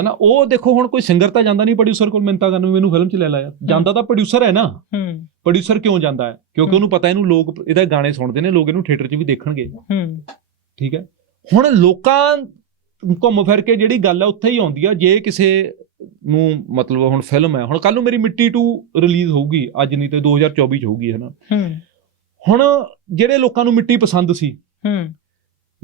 ਹਨਾ ਉਹ ਦੇਖੋ ਹੁਣ ਕੋਈ ਸਿੰਗਰ ਤਾਂ ਜਾਂਦਾ ਨਹੀਂ ਪ੍ਰੋਡਿਊਸਰ ਕੋਲ ਮਿਹਨਤਾਂ ਕਰਨ ਮੈਨੂੰ ਫਿਲਮ 'ਚ ਲੈ ਲਾ ਯਾਰ। ਜਾਂਦਾ ਤਾਂ ਪ੍ਰੋਡਿਊਸਰ ਹੈ ਨਾ। ਪ੍ਰੋਡਿਊਸਰ ਕਿਉਂ ਜਾਂਦਾ ਹੈ? ਕਿਉਂਕਿ। ਉਹਨੂੰ ਪਤਾ ਇਹਨੂੰ ਲੋਕ ਇਹਦਾ ਗਾਣੇ ਸੁਣਦੇ ਨੇ ਲੋਕ ਇਹਨੂੰ ਥੀਏਟਰ 'ਚ ਵੀ ਦੇਖਣਗੇ। ਠੀਕ ਹੈ। ਹੁਣ ਲੋਕਾਂ ਘੁੰਮ ਫਿਰ ਕੇ ਜਿਹੜੀ ਗੱਲ ਹੈ ਉੱਥੇ ਹੀ ਆਉਂਦੀ ਆ ਜੇ ਕਿਸੇ ਨੂੰ ਮਤਲਬ ਹੁਣ ਫਿਲਮ ਹੈ ਹੁਣ ਕੱਲ ਨੂੰ ਮੇਰੀ ਮਿੱਟੀ 2 ਰਿਲੀਜ਼ ਹੋਊਗੀ ਅੱਜ ਨਹੀਂ ਤੇ 2024 ਚ ਹੋਊਗੀ ਹੈ। ਨਾ ਹੁਣ ਜਿਹੜੇ ਲੋਕਾਂ ਨੂੰ ਮਿੱਟੀ ਪਸੰਦ ਸੀ ਹੂੰ।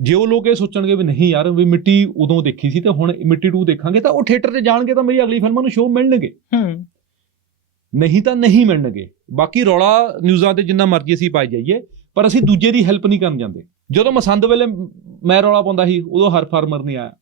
ਜੇ ਉਹ ਲੋਕ ਇਹ ਸੋਚਣਗੇ ਵੀ ਨਹੀਂ ਯਾਰ ਵੀ ਮਿੱਟੀ ਉਦੋਂ ਦੇਖੀ ਸੀ ਤੇ ਹੁਣ ਮਿੱਟੀ 2 ਦੇਖਾਂਗੇ ਤਾਂ ਉਹ ਥੀਏਟਰ 'ਤੇ ਜਾਣਗੇ ਤਾਂ ਮੇਰੀ ਅਗਲੀ ਫਿਲਮਾਂ ਨੂੰ ਸ਼ੋਅ ਮਿਲਣਗੇ। ਹੂੰ। ਨਹੀਂ ਤਾਂ ਨਹੀਂ ਮਿਲਣਗੇ। ਬਾਕੀ ਰੌਲਾ ਨਿਊਜ਼ਾਂ ਤੇ ਜਿੰਨਾ ਮਰਜ਼ੀ ਅਸੀਂ ਪਾਈ ਜਾਈਏ ਪਰ ਅਸੀਂ ਦੂਜੇ ਦੀ ਹੈਲਪ ਨਹੀਂ ਕਰਨ ਜਾਂਦੇ। ਜਦੋਂ ਮਸੰਦ ਵੇਲੇ ਮੈਂ ਰੌਲਾ ਪਾਉਂਦਾ ਸੀ ਉਦੋਂ ਹਰ ਫਾਰਮਰ ਨਹੀਂ ਆਇਆ।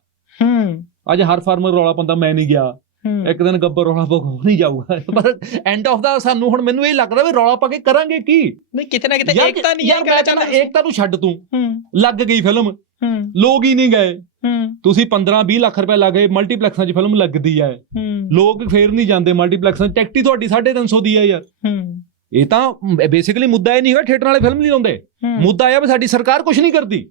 ਹੂੰ। ਅੱਜ ਹਰ ਫਾਰਮਰ ਰੌਲਾ ਪਾਉਂਦਾ ਮੈਂ ਨਹੀਂ ਗਿਆ। ਹੂੰ। ਇੱਕ ਦਿਨ ਗੱਬਰ ਰੌਲਾ ਪਾ ਕੇ ਨਹੀਂ ਜਾਊਗਾ। ਪਰ ਐਂਡ ਆਫ ਦਾ ਸਾਨੂੰ ਹੁਣ ਮੈਨੂੰ ਇਹ ਲੱਗਦਾ ਵੀ ਰੌਲਾ ਪਾ ਕੇ ਕਰਾਂਗੇ ਕੀ? ਨਹੀਂ ਕਿਤੇ ਨਾ ਕਿਤੇ ਏਕਤਾ ਨਹੀਂ ਯਾਰ ਹੈ ਮੈਂ ਚਾਹੁੰਦਾ ਏਕਤਾ ਨੂੰ ਛੱਡ ਤੂੰ। ਹੂੰ। ਲੱਗ ਗਈ ਫਿਲਮ ਹੂੰ। ਲੋਕ ਹੀ ਨਹੀਂ ਗਏ। ਹੂੰ। ਤੁਸੀਂ 15 20 ਲੱਖ ਰੁਪਏ ਲੱਗੇ ਮਲਟੀਪਲੈਕਸਾਂ 'ਚ ਫਿਲਮ ਲੱਗਦੀ ਹੈ। ਹੂੰ। ਲੋਕ ਫੇਰ ਨਹੀਂ ਜਾਂਦੇ ਮਲਟੀਪਲੈਕਸਾਂ 'ਚ। ਟਿਕਟ ਹੀ ਤੁਹਾਡੀ 350 ਦੀ ਹੈ ਯਾਰ। ਹੂੰ। ਇਹ ਤਾਂ ਬੇਸਿਕਲੀ ਮੁੱਦਾ ਇਹ ਨਹੀਂ ਹੈਗਾ ਥੀਏਟਰ ਵਾਲੇ ਫਿਲਮ ਨਹੀਂ ਲਾਉਂਦੇ। ਮੁੱਦਾ ਇਹ ਆ ਵੀ ਸਾਡੀ ਸਰਕਾਰ ਕੁਝ ਨਹੀਂ ਕਰਦੀ।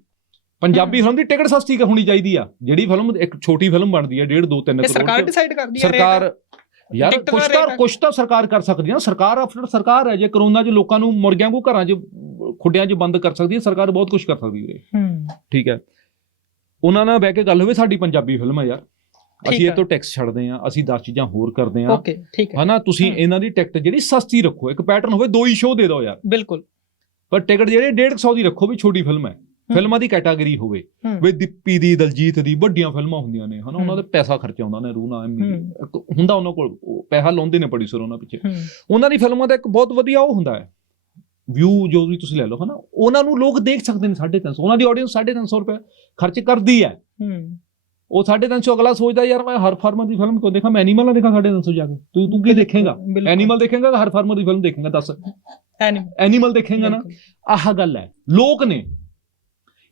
ਪੰਜਾਬੀ ਫਿਲਮ ਦੀ ਟਿਕਟ ਸਸਤੀ ਹੋਣੀ ਚਾਹੀਦੀ ਆ। ਜਿਹੜੀ ਫਿਲਮ ਇੱਕ ਛੋਟੀ ਫਿਲਮ ਬਣਦੀ ਹੈ 1.5 2 3 ਇਹ ਕਰੋੜ ਸਰਕਾਰ ਡਿਸਾਈਡ ਕਰਦੀ ਹੈ ਸਰਕਾਰ ਯਾਰ ਕੁਛ ਤਾਂ ਕੁਛ ਤਾਂ ਸਰਕਾਰ ਕਰ ਸਕਦੀ ਨਾ ਸਰਕਾਰ ਆਫਟਰ ਸਰਕਾਰ ਹੈ। ਜੇ ਕਰੋਨਾ 'ਚ ਲੋਕਾਂ ਨੂੰ ਮੁਰਗਿਆਂ ਨੂੰ ਘਰਾਂ 'ਚ ਖੁੱਡਿਆਂ 'ਚ ਬੰਦ ਕਰ ਸਕਦੀ ਹੈ ਸਰਕਾਰ ਬਹੁਤ ਕੁਝ ਕਰ ਸਕਦੀ ਹੈ ਹੂੰ ਠੀਕ ਹੈ। ਉਹਨਾਂ ਨਾਲ ਬਹਿ ਕੇ ਗੱਲ ਹੋਵੇ ਸਾਡੀ ਪੰਜਾਬੀ ਫਿਲਮ ਹੈ ਯਾਰ। ਅਸੀਂ ਇਹ। ਤੋਂ ਟੈਕਸ ਛੱਡਦੇ ਹਾਂ ਅਸੀਂ 10 ਚੀਜ਼ਾਂ ਹੋਰ ਕਰਦੇ ਹਾਂ। ਓਕੇ ਠੀਕ ਹੈ। ਹਨਾ? ਤੁਸੀਂ। ਇਹਨਾਂ ਦੀ ਟਿਕਟ ਜਿਹੜੀ ਸਸਤੀ ਰੱਖੋ ਇੱਕ ਪੈਟਰਨ ਹੋਵੇ ਦੋ ਹੀ ਸ਼ੋਅ ਦੇ ਦਿਓ ਯਾਰ। ਬਿਲਕੁਲ। ਪਰ ਟਿਕਟ ਜਿਹੜੇ 150 ਦੀ ਰੱਖੋ ਵੀ ਛੋਟੀ ਫਿਲਮ ਹੈ। ਫਿਲਮਾਂ ਦੀ ਕੈਟਾਗਰੀ ਹੋਵੇ। ਵੀ ਦੀਪੀ ਦੀ ਦਲਜੀਤ ਦੀ ਵੱਡੀਆਂ ਫਿਲਮਾਂ ਹੁੰਦੀਆਂ ਨੇ ਹਨਾ? ਉਹਨਾਂ। ਦੇ ਪੈਸਾ ਖਰਚਾ ਹੁੰਦਾ ਨੇ ਰੂਹ ਨਾਲ ਹੁੰਦਾ ਉਹਨਾਂ ਕੋਲ ਪੈਸਾ ਲਾਉਂਦੇ ਨੇ ਪ੍ਰੋਡਿਊਸਰ ਉਹਨਾਂ ਪਿੱਛੇ। ਉਹਨਾਂ ਦੀ ਫਿਲਮਾਂ ਦਾ ਇੱਕ ਬਹੁਤ ਵਧੀਆ ਉਹ ਹੁੰਦਾ ਹੈ। ਵਿਊ ਜੋ ਵੀ ਤੁਸੀਂ ਲੈ ਲਓ ਹਨਾ? ਉਹਨਾਂ ਨੂੰ ਲੋਕ ਦੇਖ ਸਕਦੇ ਨੇ 350 ਉਹਨਾਂ ਦੀ ਆਡੀਅנס 350 ਰੁਪਏ ਖਰਚ ਕਰਦੀ ਹੂੰ। ਉਹ 350 ਅਗਲਾ ਸੋਚਦਾ ਯਾਰ ਮੈਂ ਹਰ ਫਾਰਮਰ ਦੀ ਫਿਲਮ ਕਿਉਂ ਦੇਖਾਂ? ਮੈਂ ਐਨੀਮਲ ਨਾ ਦੇਖਾਂ 350 ਜਾ ਕੇ। ਤੂੰ ਤੂੰ ਕੀ ਦੇਖੇਗਾ। ਐਨੀਮਲ ਦੇਖੇਗਾ ਹਰ ਫਾਰਮਰ ਦੀ ਫਿਲਮ ਦੇਖੇਗਾ ਦੱਸ। ਐਨੀਮਲ ਦੇਖੇਗਾ ਨਾ। ਆਹ ਗੱਲ ਹੈ। ਲੋਕ ਨੇ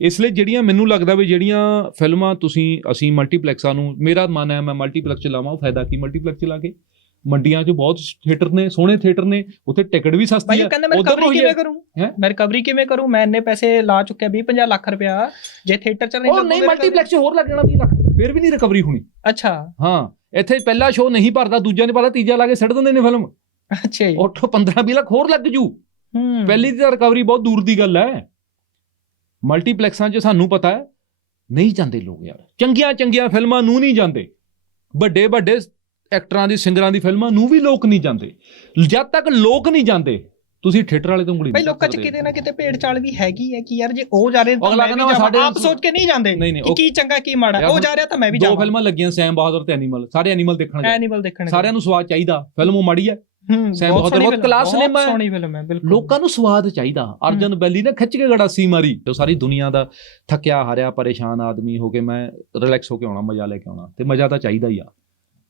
ਇਸ ਲਈ ਜਿਹੜੀਆਂ ਮੈਨੂੰ ਲੱਗਦਾ ਵੀ ਜਿਹੜੀਆਂ ਫਿਲਮਾਂ ਤੁਸੀਂ ਅਸੀਂ ਮਲਟੀਪਲੈਕਸਾਂ ਨੂੰ ਮੇਰਾ ਮਨ ਹੈ ਮੈਂ ਮਲਟੀਪਲੈਕਸ ਚਲਾਵਾਂ ਉਹ ਫਾਇਦਾ ਕੀ ਮਲਟੀਪਲੈਕਸ ਚਲਾ ਕੇ? ਮੰਡੀਆਂ 'ਚ ਬਹੁਤ ਥੀਏਟਰ ਨੇ ਸੋਹਣੇ ਥੀਏਟਰ ਨੇ ਉੱਥੇ ਟਿਕਟ ਵੀ ਸਸਤੀ ਹੈ। ਉੱਧਰ ਨੂੰ ਕਿਵੇਂ ਕਰੂੰ? ਹੈਂ? ਮੈਂ ਰਿਕਵਰੀ ਕਿਵੇਂ ਕਰੂੰ? ਮੈਂ ਇੰਨੇ ਪੈਸੇ ਲਾ ਚੁੱਕਿਆ 20 50 ਲੱਖ ਰੁਪਇਆ। ਜੇ ਥੀਏਟਰ ਚ ਨਹੀਂ ਉਹ ਨਹੀਂ ਮਲਟੀਪਲੈਕਸ 'ਚ ਹੋਰ ਲੱਗ ਜਾਣਾ 20 ਲੱਖ। ਫਿਰ ਵੀ ਨਹੀਂ ਰਿਕਵਰੀ ਹੋਣੀ। ਅੱਛਾ। ਹਾਂ ਇੱਥੇ ਪਹਿਲਾ ਸ਼ੋਅ ਨਹੀਂ ਭਰਦਾ ਦੂਜਾ ਨਹੀਂ ਭਰਦਾ ਤੀਜਾ ਲਾ ਕੇ ਛੱਡ ਦਿੰਦੇ ਨੇ ਫਿਲਮ ਅੱਛਾ ਜੀ। ਉੱਠੋ 15 20 ਲੱਖ ਹੋਰ ਲੱਗ ਜੂ। ਹੂੰ। ਪਹਿਲੀ ਦੀ ਤਾਂ ਰਿਕਵਰੀ ਬਹੁਤ ਦੂਰ ਦੀ ਗੱਲ ਹੈ। ਮਲਟੀਪਲੈਕਸਾਂ 'ਚ ਸਾਨੂੰ ਪਤਾ ਹੈ ਨਹੀਂ ਜਾਂਦੇ ਲੋਕ ਯਾਰ। ਚੰਗੀਆਂ ਚੰਗੀਆਂ ਫਿਲਮਾਂ ਨੂੰ ਨਹੀਂ ਜਾਂਦੇ। ਵੱਡੇ ਵੱਡੇ ਐਕਟਰਾਂ ਦੀ ਸਿੰਗਰਾਂ ਦੀ ਫਿਲਮਾਂ ਨੂੰ ਵੀ ਲੋਕ ਨਹੀਂ ਜਾਂਦੇ। ਜਦ ਤੱਕ ਲੋਕ ਨਹੀਂ ਜਾਂਦੇ ਤੁਸੀਂ ਥੀਏਟਰ ਵਾਲੇ ਤੋਂ ਉਂਗਲੀ ਭਾਈ ਲੋਕਾਂ ਚ ਕਿਤੇ। ਨਾ ਕਿਤੇ ਭੇਡ ਚਾਲ ਵੀ ਹੈਗੀ ਹੈ ਕਿ ਯਾਰ ਜੇ ਉਹ ਜਾ ਰਹੇ ਤਾਂ ਮੈਂ ਵੀ ਜਾਵਾਂ। ਆਪ ਸੋਚ ਕੇ ਨਹੀਂ ਜਾਂਦੇ ਕਿ ਕੀ ਚੰਗਾ ਕੀ ਮਾੜਾ। ਉਹ ਜਾ ਰਿਹਾ ਤਾਂ ਮੈਂ ਵੀ ਦੋ ਜਾਵਾਂ। ਫਿਲਮਾਂ ਲੱਗੀਆਂ ਸੈਮ ਬਹਾਦਰ ਤੇ ਐਨੀਮਲ। ਸਾਰੇ ਐਨੀਮਲ ਦੇਖਣ ਗਏ। ਐਨੀਮਲ ਦੇਖਣ ਸਾਰਿਆਂ ਨੂੰ ਸਵਾਦ ਚਾਹੀਦਾ। ਫਿਲਮ ਉਹ ਮਾੜੀ ਹੈ। ਸੈਮ ਬਹਾਦਰ ਬਹੁਤ class cinema ਹੈ। ਸੋਹਣੀ ਫਿਲਮ ਹੈ ਬਿਲਕੁਲ। ਲੋਕਾਂ ਨੂੰ ਸਵਾਦ ਚਾਹੀਦਾ। ਅਰਜਨ ਬੈਲੀ ਨੇ ਖਿੱਚ ਕੇ ਗੜਾਸੀ ਮਾਰੀ? ਤੇ ਸਾਰੀ ਦੁਨੀਆ ਦਾ ਥੱਕਿਆ ਹਾਰਿਆ ਪਰੇਸ਼ਾਨ ਆਦਮੀ ਹੋ ਕੇ ਮੈਂ ਰਿਲੈਕਸ ਹੋ ਕੇ ਆਉਣਾ ਮਜ਼ਾ ਲੈ ਕੇ ਆਉਣਾ। ਤੇ ਮਜ਼ਾ ਤਾਂ ਚਾਹੀਦਾ ਹੀ ਆ।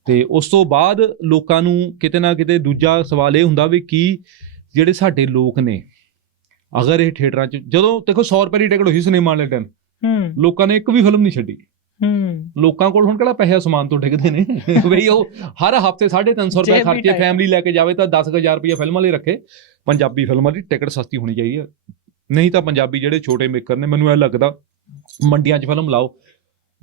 ਤੇ ਉਸ ਤੋਂ ਬਾਅਦ ਲੋਕਾਂ ਨੂੰ ਕਿਤੇ ਨਾ ਕਿਤੇ ਦੂਜਾ ਸਵਾਲ ਇਹ ਹੁੰਦਾ ਵੀ ਕੀ ਜਿਹੜੇ ਸਾਡੇ ਲੋਕ ਨੇ ਅਗਰ ਇਹ ਥੀਏਟਰਾਂ 'ਚ ਜਦੋਂ ਦੇਖੋ 100 ਰੁਪਏ ਦੀ ਟਿਕਟ ਹੋਈ ਸਿਨੇਮਾ ਵਾਲੇ ਦਿਨ ਹੂੰ। ਲੋਕਾਂ ਨੇ ਇੱਕ ਵੀ ਫਿਲਮ ਨਹੀਂ ਛੱਡੀ। ਹੂੰ। ਲੋਕਾਂ ਕੋਲ ਹੁਣ ਕਿਹੜਾ ਪੈਸੇ ਸਮਾਨ ਤੋਂ ਡਿੱਗਦੇ ਨੇ? (laughs) ਬਈ ਉਹ ਹਰ ਹਫ਼ਤੇ 350 ਰੁਪਏ ਖਰਚੇ। ਫੈਮਿਲੀ ਲੈ ਕੇ ਜਾਵੇ ਤਾਂ 10000 ਰੁਪਏ ਫਿਲਮਾਂ ਲਈ ਰੱਖੇ। ਪੰਜਾਬੀ ਫਿਲਮਾਂ ਦੀ ਟਿਕਟ ਸਸਤੀ ਹੋਣੀ ਚਾਹੀਦੀ ਹੈ ਨਹੀਂ ਤਾਂ ਪੰਜਾਬੀ ਜਿਹੜੇ ਛੋਟੇ ਮੇਕਰ ਨੇ ਮੈਨੂੰ ਇਹ ਲੱਗਦਾ ਮੰਡੀਆਂ 'ਚ ਫਿਲਮ ਲਾਓ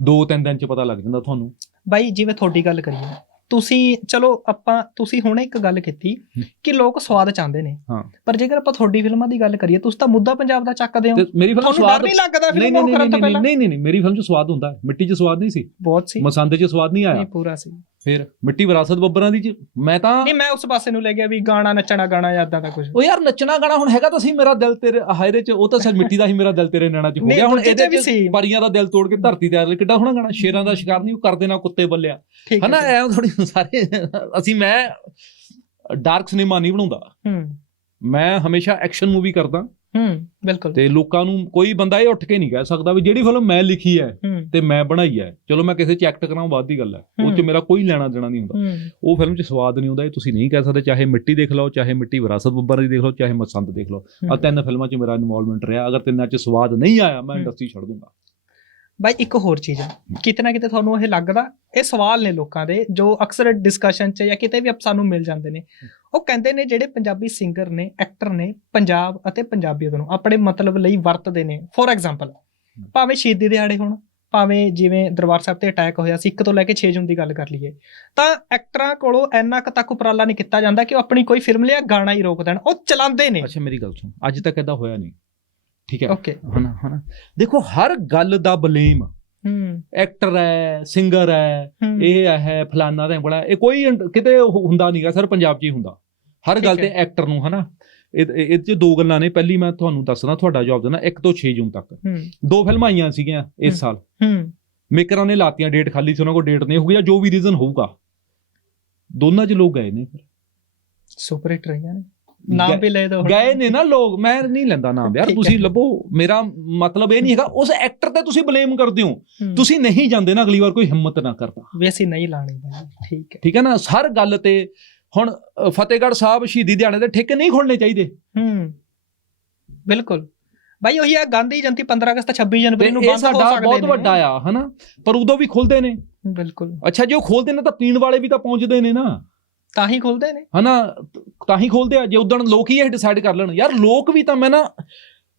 ਦੋ ਤਿੰਨ ਦਿਨ 'ਚ ਪਤਾ ਲੱਗ ਜਾਂਦਾ ਤੁਹਾਨੂੰ। ਬਾਈ ਜਿਵੇਂ ਤੁਹਾਡੀ ਗੱਲ ਕਰੀਏ ਤੁਸੀਂ ਚਲੋ ਆਪਾਂ ਤੁਸੀਂ ਹੁਣੇ ਇੱਕ ਗੱਲ ਕੀਤੀ ਕਿ ਲੋਕ ਸਵਾਦ ਚਾਹੁੰਦੇ ਨੇ। ਪਰ ਜੇਕਰ ਆਪਾਂ ਤੁਹਾਡੀ ਫਿਲਮਾਂ ਦੀ ਗੱਲ ਕਰੀਏ ਤੁਸੀਂ ਤਾਂ ਮੁੱਦਾ ਪੰਜਾਬ ਦਾ ਚੱਕਦੇ ਹੋ। ਮੇਰੀ ਫਿਲਮ ਸਵਾਦ ਨਹੀਂ ਲੱਗਦਾ ਫਿਲਮ ਕਰਨ ਤੋਂ ਪਹਿਲਾਂ? ਨਹੀਂ ਨਹੀਂ ਨਹੀਂ ਮੇਰੀ ਫਿਲਮ 'ਚ ਸਵਾਦ ਹੁੰਦਾ। ਮਿੱਟੀ 'ਚ ਸਵਾਦ ਨਹੀਂ ਸੀ। ਬਹੁਤ ਸੀ। ਮਸੰਦ 'ਚ ਸਵਾਦ ਨਹੀਂ ਆਇਆ। ਨਹੀਂ ਪੂਰਾ ਸੀ। ਫਿਰ ਮਿੱਟੀ ਵਿਰਾਸਤ ਬੱਬਰਾਂ ਦੀ ਮੈਂ ਤਾਂ ਨਹੀਂ ਮੈਂ ਉਸ ਪਾਸੇ ਨੂੰ ਲੈ ਗਿਆ ਵੀ ਗਾਣਾ ਨੱਚਣਾ ਗਾਣਾ ਯਾਦਾਂ ਦਾ ਕੁਝ ਉਹ ਯਾਰ ਨੱਚਣਾ ਗਾਣਾ ਹੁਣ ਹੈਗਾ ਤਾਂ ਸੀ ਮੇਰਾ ਦਿਲ ਤੇਰੇ ਇਹਦੇ 'ਚ। ਉਹ ਤਾਂ ਸਿਰ ਮਿੱਟੀ ਦਾ ਹੀ ਮੇਰਾ ਦਿਲ ਤੇਰੇ ਨੈਣਾ 'ਚ ਹੋ ਗਿਆ। ਹੁਣ ਇਹਦੇ 'ਚ। ਪਰੀਆਂ ਦਾ ਦਿਲ ਤੋੜ ਕੇ ਧਰਤੀ ਤੇ ਆ ਕਿੱਡਾ ਹੋਣਾ ਗਾਣਾ? ਸ਼ੇਰਾਂ ਦਾ ਸ਼ਿਕਾਰ ਨਹੀਂ ਉਹ ਕਰਦੇ ਨਾ ਕੁੱਤੇ ਬੱਲਿਆ। ਹਨਾ ਐ ਥੋੜੀ (laughs) ਸਾਰੇ ਅਸੀਂ ਮੈਂ ਡਾਰਕ ਸਿਨੇਮਾ ਨਹੀਂ ਬਣਾਉਂਦਾ। ਹੂੰ। ਮੈਂ ਹਮੇਸ਼ਾ ਐਕਸ਼ਨ ਮੂਵੀ ਕਰਦਾ। ਹੂੰ ਬਿਲਕੁਲ। ਤੇ ਲੋਕਾਂ ਨੂੰ ਕੋਈ ਬੰਦਾ ਇਹ ਉੱਠ ਕੇ ਨਹੀਂ ਕਹਿ ਸਕਦਾ ਵੀ ਜਿਹੜੀ ਫਿਲਮ ਮੈਂ ਲਿਖੀ ਹੈ ਤੇ ਮੈਂ ਬਣਾਈ ਹੈ। ਚਲੋ ਮੈਂ ਕਿਸੇ ਚ ਐਕਟ ਕਰਾਂ ਬਾਅਦ ਦੀ ਗੱਲ ਹੈ। ਉਹ ਚ। ਮੇਰਾ ਕੋਈ ਲੈਣਾ ਦੇਣਾ ਨਹੀਂ ਹੁੰਦਾ। ਉਹ ਫਿਲਮ 'ਚ ਸਵਾਦ ਨਹੀਂ ਹੁੰਦਾ ਇਹ ਤੁਸੀਂ ਨਹੀਂ ਕਹਿ ਸਕਦੇ ਚਾਹੇ ਮਿੱਟੀ ਦੇਖ ਲਓ ਚਾਹੇ ਮਿੱਟੀ ਵਿਰਾਸਤ ਬੱਬਰ ਦੀ ਦੇਖ ਲਓ ਚਾਹੇ ਮਸੰਦ ਦੇਖ ਲਓ। ਆ ਤਿੰਨ ਫਿਲਮਾਂ 'ਚ ਮੇਰਾ ਇਨਵੋਲਵਮੈਂਟ ਰਿਹਾ। ਅਗਰ ਤਿੰਨਾਂ 'ਚ ਸਵਾਦ ਨਹੀਂ ਆਇਆ ਮੈਂ। ਇੰਡਸਟਰੀ ਛੱਡ ਦੂੰਗਾ। ਬਾਈ ਇੱਕ ਹੋਰ ਚੀਜ਼ ਹੈ ਕਿਤੇ ਨਾ ਕਿਤੇ ਤੁਹਾਨੂੰ ਇਹ ਲੱਗਦਾ, ਇਹ ਸਵਾਲ ਨੇ ਲੋਕਾਂ ਦੇ, ਜੋ ਅਕਸਰ ਡਿਸਕਸ਼ਨ 'ਚ ਜਾਂ ਕਿਤੇ ਵੀ ਆਪ ਸਾਨੂੰ ਮਿਲ ਜਾਂਦੇ ਨੇ। ਉਹ ਕਹਿੰਦੇ ਨੇ ਜਿਹੜੇ ਪੰਜਾਬੀ ਸਿੰਗਰ ਨੇ ਐਕਟਰ ਨੇ, ਪੰਜਾਬ ਅਤੇ ਪੰਜਾਬੀਅਤ ਨੂੰ ਆਪਣੇ ਮਤਲਬ ਲਈ ਵਰਤਦੇ ਨੇ। ਫੋਰ ਐਗਜ਼ਾਮਪਲ ਭਾਵੇਂ ਸ਼ਹੀਦੀ ਦਿਹਾੜੇ ਹੋਣ, ਭਾਵੇਂ ਜਿਵੇਂ ਦਰਬਾਰ ਸਾਹਿਬ ਤੇ ਅਟੈਕ ਹੋਇਆ ਸੀ, ਇੱਕ ਤੋਂ ਲੈ ਕੇ 6 ਜੂਨ ਦੀ ਗੱਲ ਕਰ ਲਈਏ, ਤਾਂ ਐਕਟਰਾਂ ਕੋਲੋਂ ਇੰਨਾ ਕੁ ਤੱਕ ਉਪਰਾਲਾ ਨਹੀਂ ਕੀਤਾ ਜਾਂਦਾ ਕਿ ਉਹ ਆਪਣੀ ਕੋਈ ਫਿਲਮ ਲਿਆ, ਗਾਣਾ ਹੀ ਰੋਕ ਦੇਣ। ਉਹ ਚਲਾਉਂਦੇ ਨੇ। ਅੱਛਾ, ਮੇਰੀ ਗੱਲ ਸੁਣ। ਅੱਜ ਤੱਕ ਇਦਾਂ ਹੋਇਆ ਨਹੀਂ। ਠੀਕ ਹੈ? ਓਕੇ ਹਨਾ ਹਨਾ ਦੇਖੋ ਹਰ ਗੱਲ ਦਾ ਬਲੇਮ ਹੂੰ। ਐਕਟਰ ਹੈ ਸਿੰਗਰ ਹੈ ਇਹ ਹੈ ਫਲਾਨਾ ਤੇ ਬੜਾ ਇਹ ਕੋਈ ਕਿਤੇ ਹੁੰਦਾ ਨਹੀਂਗਾ ਸਰ ਪੰਜਾਬ 'ਚ ਹੀ ਹੁੰਦਾ। ਹਰ ਗੱਲ ਤੇ। ਐਕਟਰ ਨੂੰ ਹਨਾ? ਇਹ 'ਚ ਦੋ ਗੱਲਾਂ ਨੇ। ਪਹਿਲੀ ਮੈਂ ਤੁਹਾਨੂੰ ਦੱਸਣਾ ਤੁਹਾਡਾ ਜਵਾਬ ਦੇਣਾ 1 ਤੋਂ 6 ਜੂਨ ਤੱਕ। ਦੋ ਫਿਲਮਾਂ ਆਈਆਂ ਸੀਗੀਆਂ। ਇਸ ਸਾਲ। ਮੇਕਰਾਂ ਨੇ ਲਾਤੀਆਂ ਡੇਟ ਖਾਲੀ ਸੀ ਉਹਨਾਂ ਕੋਲ ਡੇਟ ਨਹੀਂ ਹੋਊਗੀ ਜਾਂ ਜੋ ਵੀ ਰੀਜ਼ਨ ਹੋਊਗਾ। ਦੋਨਾਂ 'ਚ ਲੋਕ ਗਏ ਨੇ। ਫਿਰ ਸੁਪਰ ਹਿੱਟ ਰਹੀਆਂ ਨੇ। ਨਾਮ ਵੀ ਲੈ ਦੋ ਗਏ ਨੇ ਨਾ ਲੋਕ ਮੈਂ ਨਹੀਂ ਲੈਂਦਾ ਨਾਮ ਯਾਰ ਤੁਸੀਂ। ਲੱਭੋ ਮੇਰਾ ਮਤਲਬ ਇਹ ਨਹੀਂ ਹੈਗਾ ਉਸ ਐਕਟਰ ਤੇ ਤੁਸੀਂ ਬਲੇਮ ਕਰਦੇ ਹੋ। ਤੁਸੀਂ ਨਹੀਂ ਜਾਂਦੇ ਨਾ ਅਗਲੀ ਵਾਰ ਕੋਈ ਹਿੰਮਤ ਨਾ ਕਰਦਾ। ਵੀ ਅਸੀਂ ਨਹੀਂ ਲਾਣੀ ਬਾਈ ਠੀਕ ਹੈ। ਠੀਕ ਹੈ ਨਾ ਹਰ ਗੱਲ ਤੇ ਹੁਣ ਫਤਿਹਗੜ੍ਹ ਸਾਹਿਬ ਸ਼ਹੀਦੀ ਦਿਹਾੜੇ ਦੇ ਠੇਕੇ ਨਹੀਂ ਖੋਲਣੇ ਚਾਹੀਦੇ। ਹੂੰ ਬਿਲਕੁਲ। ਬਾਈ ਉਹੀ ਆ ਗਾਂਧੀ ਜਯੰਤੀ 15 ਅਗਸਤ 26 ਤੇ ਜਨਵਰੀ ਨੂੰ ਬੰਦ ਹੋ ਸਕਦੇ ਬਹੁਤ ਨੇ। ਵੱਡਾ ਆ ਹਨਾ? ਪਰ ਉਦੋਂ ਵੀ ਖੁੱਲਦੇ ਨੇ। ਬਿਲਕੁਲ। ਅੱਛਾ ਜੇ ਉਹ ਖੋਲਦੇ ਨੇ ਤਾਂ ਪੀਣ ਵਾਲੇ ਵੀ ਤਾਂ ਪਹੁੰਚਦੇ ਨੇ ਨਾ। ਤਾਂ ਹੀ ਖੁੱਲਦੇ ਨੇ। ਹਨਾ ਤਾਂ ਹੀ ਖੋਲਦੇ ਆ ਜੇ ਉਦੋਂ ਲੋਕ ਹੀ ਇਹ ਡਿਸਾਈਡ ਕਰ ਲੈਣ। ਯਾਰ ਲੋਕ ਵੀ ਤਾਂ ਮੈਂ ਨਾ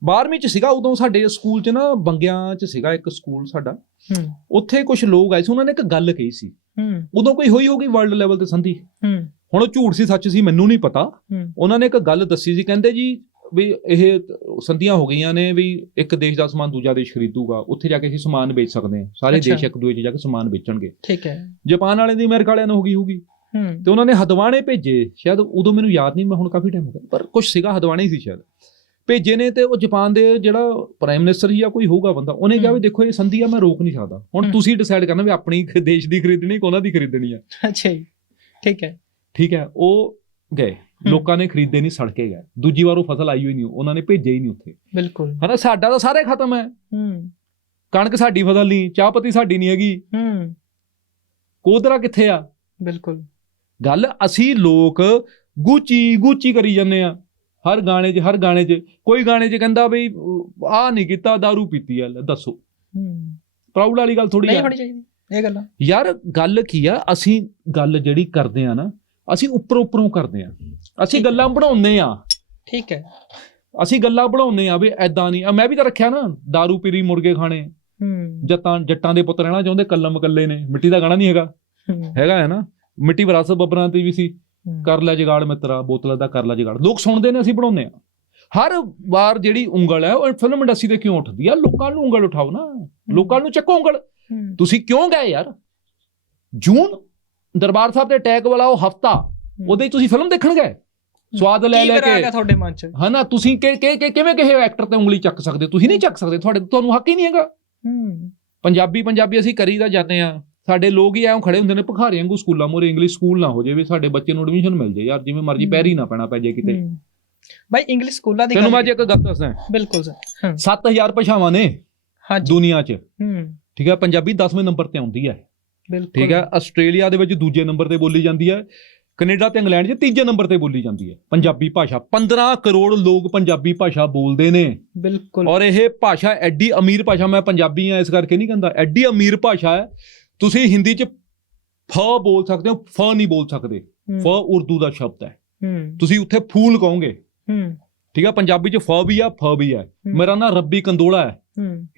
12ਵੀਂ ਚ ਸੀਗਾ ਉਦੋਂ ਸਾਡੇ ਸਕੂਲ ਚ ਨਾ ਬੰਗਿਆਂ ਚ ਸੀਗਾ ਇੱਕ ਸਕੂਲ ਸਾਡਾ। ਹੂੰ। ਉੱਥੇ ਕੁਝ ਲੋਕ ਆਏ ਸੀ ਉਹਨਾਂ ਨੇ ਇੱਕ ਗੱਲ ਕਹੀ ਸੀ। ਹੂੰ। ਉਦੋਂ ਕੋਈ ਹੋਈ ਹੋਗੀ ਵਰਲਡ ਲੈਵਲ ਤੇ ਸੰਧੀ? ਹੂੰ। ਹੁਣ ਉਹ ਝੂਠ ਸੀ ਸੱਚ ਸੀ ਮੈਨੂੰ ਨਹੀਂ ਪਤਾ। ਉਹਨਾਂ ਨੇ ਇੱਕ ਗੱਲ ਦੱਸੀ ਸੀ ਕਹਿੰਦੇ ਜੀ ਵੀ ਇਹ ਸੰਧੀਆਂ ਹੋ ਗਈਆਂ ਨੇ ਵੀ ਇੱਕ ਦੇਸ਼ ਦਾ ਸਮਾਨ ਦੂਜਾ ਦੇਸ਼ ਖਰੀਦੂਗਾ। ਉੱਥੇ ਜਾ ਕੇ ਅਸੀਂ ਸਮਾਨ ਵੇਚ ਸਕਦੇ ਹਾਂ। ਸਾਰੇ। ਦੇਸ਼ ਇੱਕ ਦੂਜੇ 'ਚ ਜਾ ਕੇ ਸਮਾਨ ਵੇਚਣਗੇ। ਠੀਕ ਹੈ। ਜਾਪਾਨ ਵਾਲਿਆਂ ਦੀ ਅਮਰੀਕਾ ਵਾਲਿਆਂ ਨੂੰ ਹੋ ਗਈ ਹੋਊਗੀ। ਤੇ ਉਹਨਾਂ ਨੇ ਹਦਵਾਣੇ ਭੇਜੇ ਸ਼ਾਇਦ ਉਦੋਂ ਮੈਨੂੰ ਯਾਦ ਨਹੀਂ ਮੈਂ ਹੁਣ ਕਾਫੀ ਟਾਈਮ ਹੋ ਗਿਆ ਪਰ ਕੁਝ ਸੀਗਾ ਹਦਵਾਣੇ ਸੀ ਸ਼ਾਇਦ। ਭੇਜੇ ਨੇ ਤੇ ਉਹ ਜਾਪਾਨ ਦੇ ਜਿਹੜਾ ਪ੍ਰਾਈਮ ਮਿਨਿਸਟਰ ਆ ਕੋਈ ਹੋਊਗਾ ਬੰਦਾ ਉਹਨੇ ਕਿਹਾ ਵੀ। ਦੇਖੋ ਇਹ ਸੰਧੀ ਆ ਮੈਂ ਰੋਕ ਨਹੀਂ ਸਕਦਾ। ਹੁਣ। ਤੁਸੀਂ ਡਿਸਾਈਡ ਕਰਨਾ ਵੀ ਆਪਣੀ ਦੇਸ਼ ਦੀ ਖਰੀਦਣੀ ਕਿ ਉਹਨਾਂ ਦੀ ਖਰੀਦਣੀ ਆ। ਅੱਛਾ ਜੀ ਠੀਕ ਹੈ। ਠੀਕ ਹੈ ਉਹ ਗਏ। ਲੋਕਾਂ ਨੇ ਖਰੀਦੇ ਨਹੀਂ ਸੜਕੇ ਗਏ। ਦੂਜੀ ਵਾਰ ਉਹ ਫਸਲ ਆਈ ਹੋਈ ਨਹੀਂ ਉਹਨਾਂ ਨੇ ਭੇਜਿਆ ਹੀ ਨਹੀਂ ਉੱਥੇ। ਬਿਲਕੁਲ। ਹਨਾ ਸਾਡਾ ਤਾਂ ਸਾਰੇ ਖਤਮ ਹੈ। ਹੂੰ। ਕਣਕ ਸਾਡੀ ਫਸਲ ਨਹੀਂ ਚਾਹ ਪੱਤੀ ਸਾਡੀ ਨਹੀਂ ਹੈਗੀ। ਹੂੰ। ਕੋਦਰਾ ਕਿੱਥੇ ਆ? ਬਿਲਕੁਲ। ਗੱਲ ਅਸੀਂ ਲੋਕ ਗੁੱਚੀ ਗੁੱਚੀ ਕਰੀ ਜਾਂਦੇ ਆ ਹਰ ਗਾਣੇ 'ਚ ਹਰ ਗਾਣੇ 'ਚ ਕੋਈ ਗਾਣੇ 'ਚ ਕਹਿੰਦਾ ਬਈ ਆ ਨਹੀਂ ਕੀਤਾ दारू ਪੀਤੀ ਆ ਲੈ ਦੱਸੋ ਹੂੰ ਪ੍ਰਾਊਡ ਵਾਲੀ ਗੱਲ ਥੋੜੀ ਨਹੀਂ ਆ ਹੋਣੀ ਚਾਹੀਦੀ ਇਹ ਗੱਲਾਂ ਯਾਰ ਗੱਲ ਕੀ ਆ ਅਸੀਂ ਗੱਲ ਜਿਹੜੀ ਕਰਦੇ ਆ ਨਾ ਅਸੀਂ ਉੱਪਰੋਂ ਉੱਪਰੋਂ ਕਰਦੇ ਆ ਅਸੀਂ ਠੀਕ ਹੈ। ਗੱਲਾਂ ਬਣਾਉਂਦੇ ਆ ਠੀਕ ਹੈ ਅਸੀਂ ਗੱਲਾਂ ਬਣਾਉਂਦੇ ਆ ਵੀ ਐਦਾਂ ਨਹੀਂ ਆ ਮੈਂ ਵੀ ਤਾਂ ਰੱਖਿਆ ਨਾ दारू ਪੀਰੀ ਮੁਰਗੇ ਖਾਣੇ ਹੂੰ ਜੱਟਾਂ ਜੱਟਾਂ ਦੇ ਪੁੱਤ ਰਹਿਣਾ ਚਾਹੁੰਦੇ ਕੱਲਮ ਕੱਲੇ ਨੇ ਮਿੱਟੀ ਦਾ ਗਾਣਾ ਨਹੀਂ ਹੈਗਾ ਹੂੰ, ਹੈਗਾ ਹੈ ਨਾ ਮਿੱਟੀ ਵਿਰਾਸਤ ਬੱਬਰਾਂ ਤੇ ਵੀ ਸੀ। ਕਰ ਲੈ ਜਗਾੜ ਮਿੱਤਰਾ ਬੋਤਲਾਂ ਦਾ ਕਰ ਲੈ ਜਗਾੜ। ਲੋਕ ਸੁਣਦੇ ਨੇ ਅਸੀਂ ਬਣਾਉਂਦੇ ਆ ਹਰ ਵਾਰ ਜਿਹੜੀ ਉਂਗਲ ਹੈ ਉਹ ਫਿਲਮ ਇੰਡਸਟਰੀ ਤੇ ਕਿਉਂ ਉੱਠਦੀ ਆ? ਲੋਕਾਂ ਨੂੰ ਉਂਗਲ ਉਠਾਓ ਨਾ। ਲੋਕਾਂ ਨੂੰ ਚੱਕੋ ਉਂਗਲ। ਤੁਸੀਂ ਕਿਉਂ ਗਏ ਯਾਰ? ਜੂਨ ਦਰਬਾਰ ਸਾਹਿਬ ਦੇ ਅਟੈਕ ਵਾਲਾ ਉਹ ਹਫਤਾ। ਉਹਦੇ ਤੁਸੀਂ ਫਿਲਮ ਦੇਖਣ ਗਏ? ਸਵਾਦ ਲੈ ਲੈ ਕੇ। ਤੁਹਾਡੇ ਮਨ ਚ? ਹਨਾ ਤੁਸੀਂ ਕਿ- ਕਿ- ਕਿਵੇਂ ਕਿਸੇ ਐਕਟਰ ਤੇ ਉਂਗਲੀ ਚੱਕ ਸਕਦੇ? ਤੁਸੀਂ ਨਹੀਂ ਚੱਕ ਸਕਦੇ ਤੁਹਾਡੇ ਤੁਹਾਨੂੰ ਹੱਕ ਹੀ ਨਹੀਂ ਹੈਗਾ। ਹੂੰ। ਪੰਜਾਬੀ ਪੰਜਾਬੀ ਅਸੀਂ ਕਰੀ ਤਾਂ ਜਾਂਦੇ ਆ ਸਾਡੇ ਲੋਕ ਹੀ ਐਂ ਖੜੇ ਹੁੰਦੇ ਨੇ ਭਿਖਾਰੀ ਵਾਂਗੂ ਸਕੂਲਾਂ ਮੋਰੇ ਇੰਗਲਿਸ਼ ਸਕੂਲ ਨਾ ਹੋ ਜਾਵੇ ਸਾਡੇ ਬੱਚੇ ਨੂੰ ਐਡਮਿਸ਼ਨ ਮਿਲ ਜਾਏ ਯਾਰ ਜਿਵੇਂ ਮਰਜ਼ੀ। ਪੈਰੀ ਨਾ ਪੈਣਾ ਪੈ ਜਾਏ ਕਿਤੇ। ਬਾਈ ਇੰਗਲਿਸ਼ ਸਕੂਲਾਂ ਦੀ ਤੈਨੂੰ ਮੈਂ ਅੱਜ ਇੱਕ ਗੱਲ ਦੱਸਦਾ ਬਿਲਕੁਲ ਸਰ ਹਾਂ। 7000 ਭਾਸ਼ਾਵਾਂ ਨੇ ਹਾਂਜੀ। ਦੁਨੀਆ 'ਚ। ਹੂੰ। ਠੀਕ ਹੈ ਪੰਜਾਬੀ 10ਵੇਂ ਨੰਬਰ ਤੇ ਆਉਂਦੀ ਹੈ। ਬਿਲਕੁਲ। ਠੀਕ ਹੈ ਆਸਟ੍ਰੇਲੀਆ ਦੇ ਵਿੱਚ ਦੂਜੇ ਨੰਬਰ ਤੇ ਬੋਲੀ ਜਾਂਦੀ ਹੈ ਕੈਨੇਡਾ ਤੇ ਇੰਗਲੈਂਡ 'ਚ ਤੀਜੇ ਨੰਬਰ ਤੇ ਬੋਲੀ ਜਾਂਦੀ ਹੈ। ਪੰਜਾਬੀ ਭਾਸ਼ਾ 15 ਕਰੋੜ ਲੋਕ ਪੰਜਾਬੀ ਭਾਸ਼ਾ ਬੋਲਦੇ ਨੇ। ਬਿਲਕੁਲ। ਔਰ ਇਹ ਭਾਸ਼ਾ ਐਡੀ ਅਮੀਰ ਭਾਸ਼ਾ ਮੈਂ ਪੰਜਾਬੀ ਆ ਇਸ ਕਰਕੇ ਨਹੀਂ ਕਹਿੰਦਾ ਐਡੀ ਅਮੀਰ ਭਾਸ਼ਾ ਹੈ ਤੁਸੀਂ ਹਿੰਦੀ 'ਚ ਫ ਬੋਲ ਸਕਦੇ ਹੋ ਫ ਨਹੀਂ ਬੋਲ ਸਕਦੇ। ਫ ਉਰਦੂ ਦਾ ਸ਼ਬਦ ਹੈ। ਤੁਸੀਂ ਉੱਥੇ ਫੂਲ ਕਹੋਗੇ। ਠੀਕ ਹੈ ਪੰਜਾਬੀ 'ਚ ਫ ਵੀ ਆ ਫ ਵੀ ਹੂੰ, ਮੇਰਾ ਨਾਂ ਰੱਬੀ ਕੰਦੋਲਾ ਹੈ।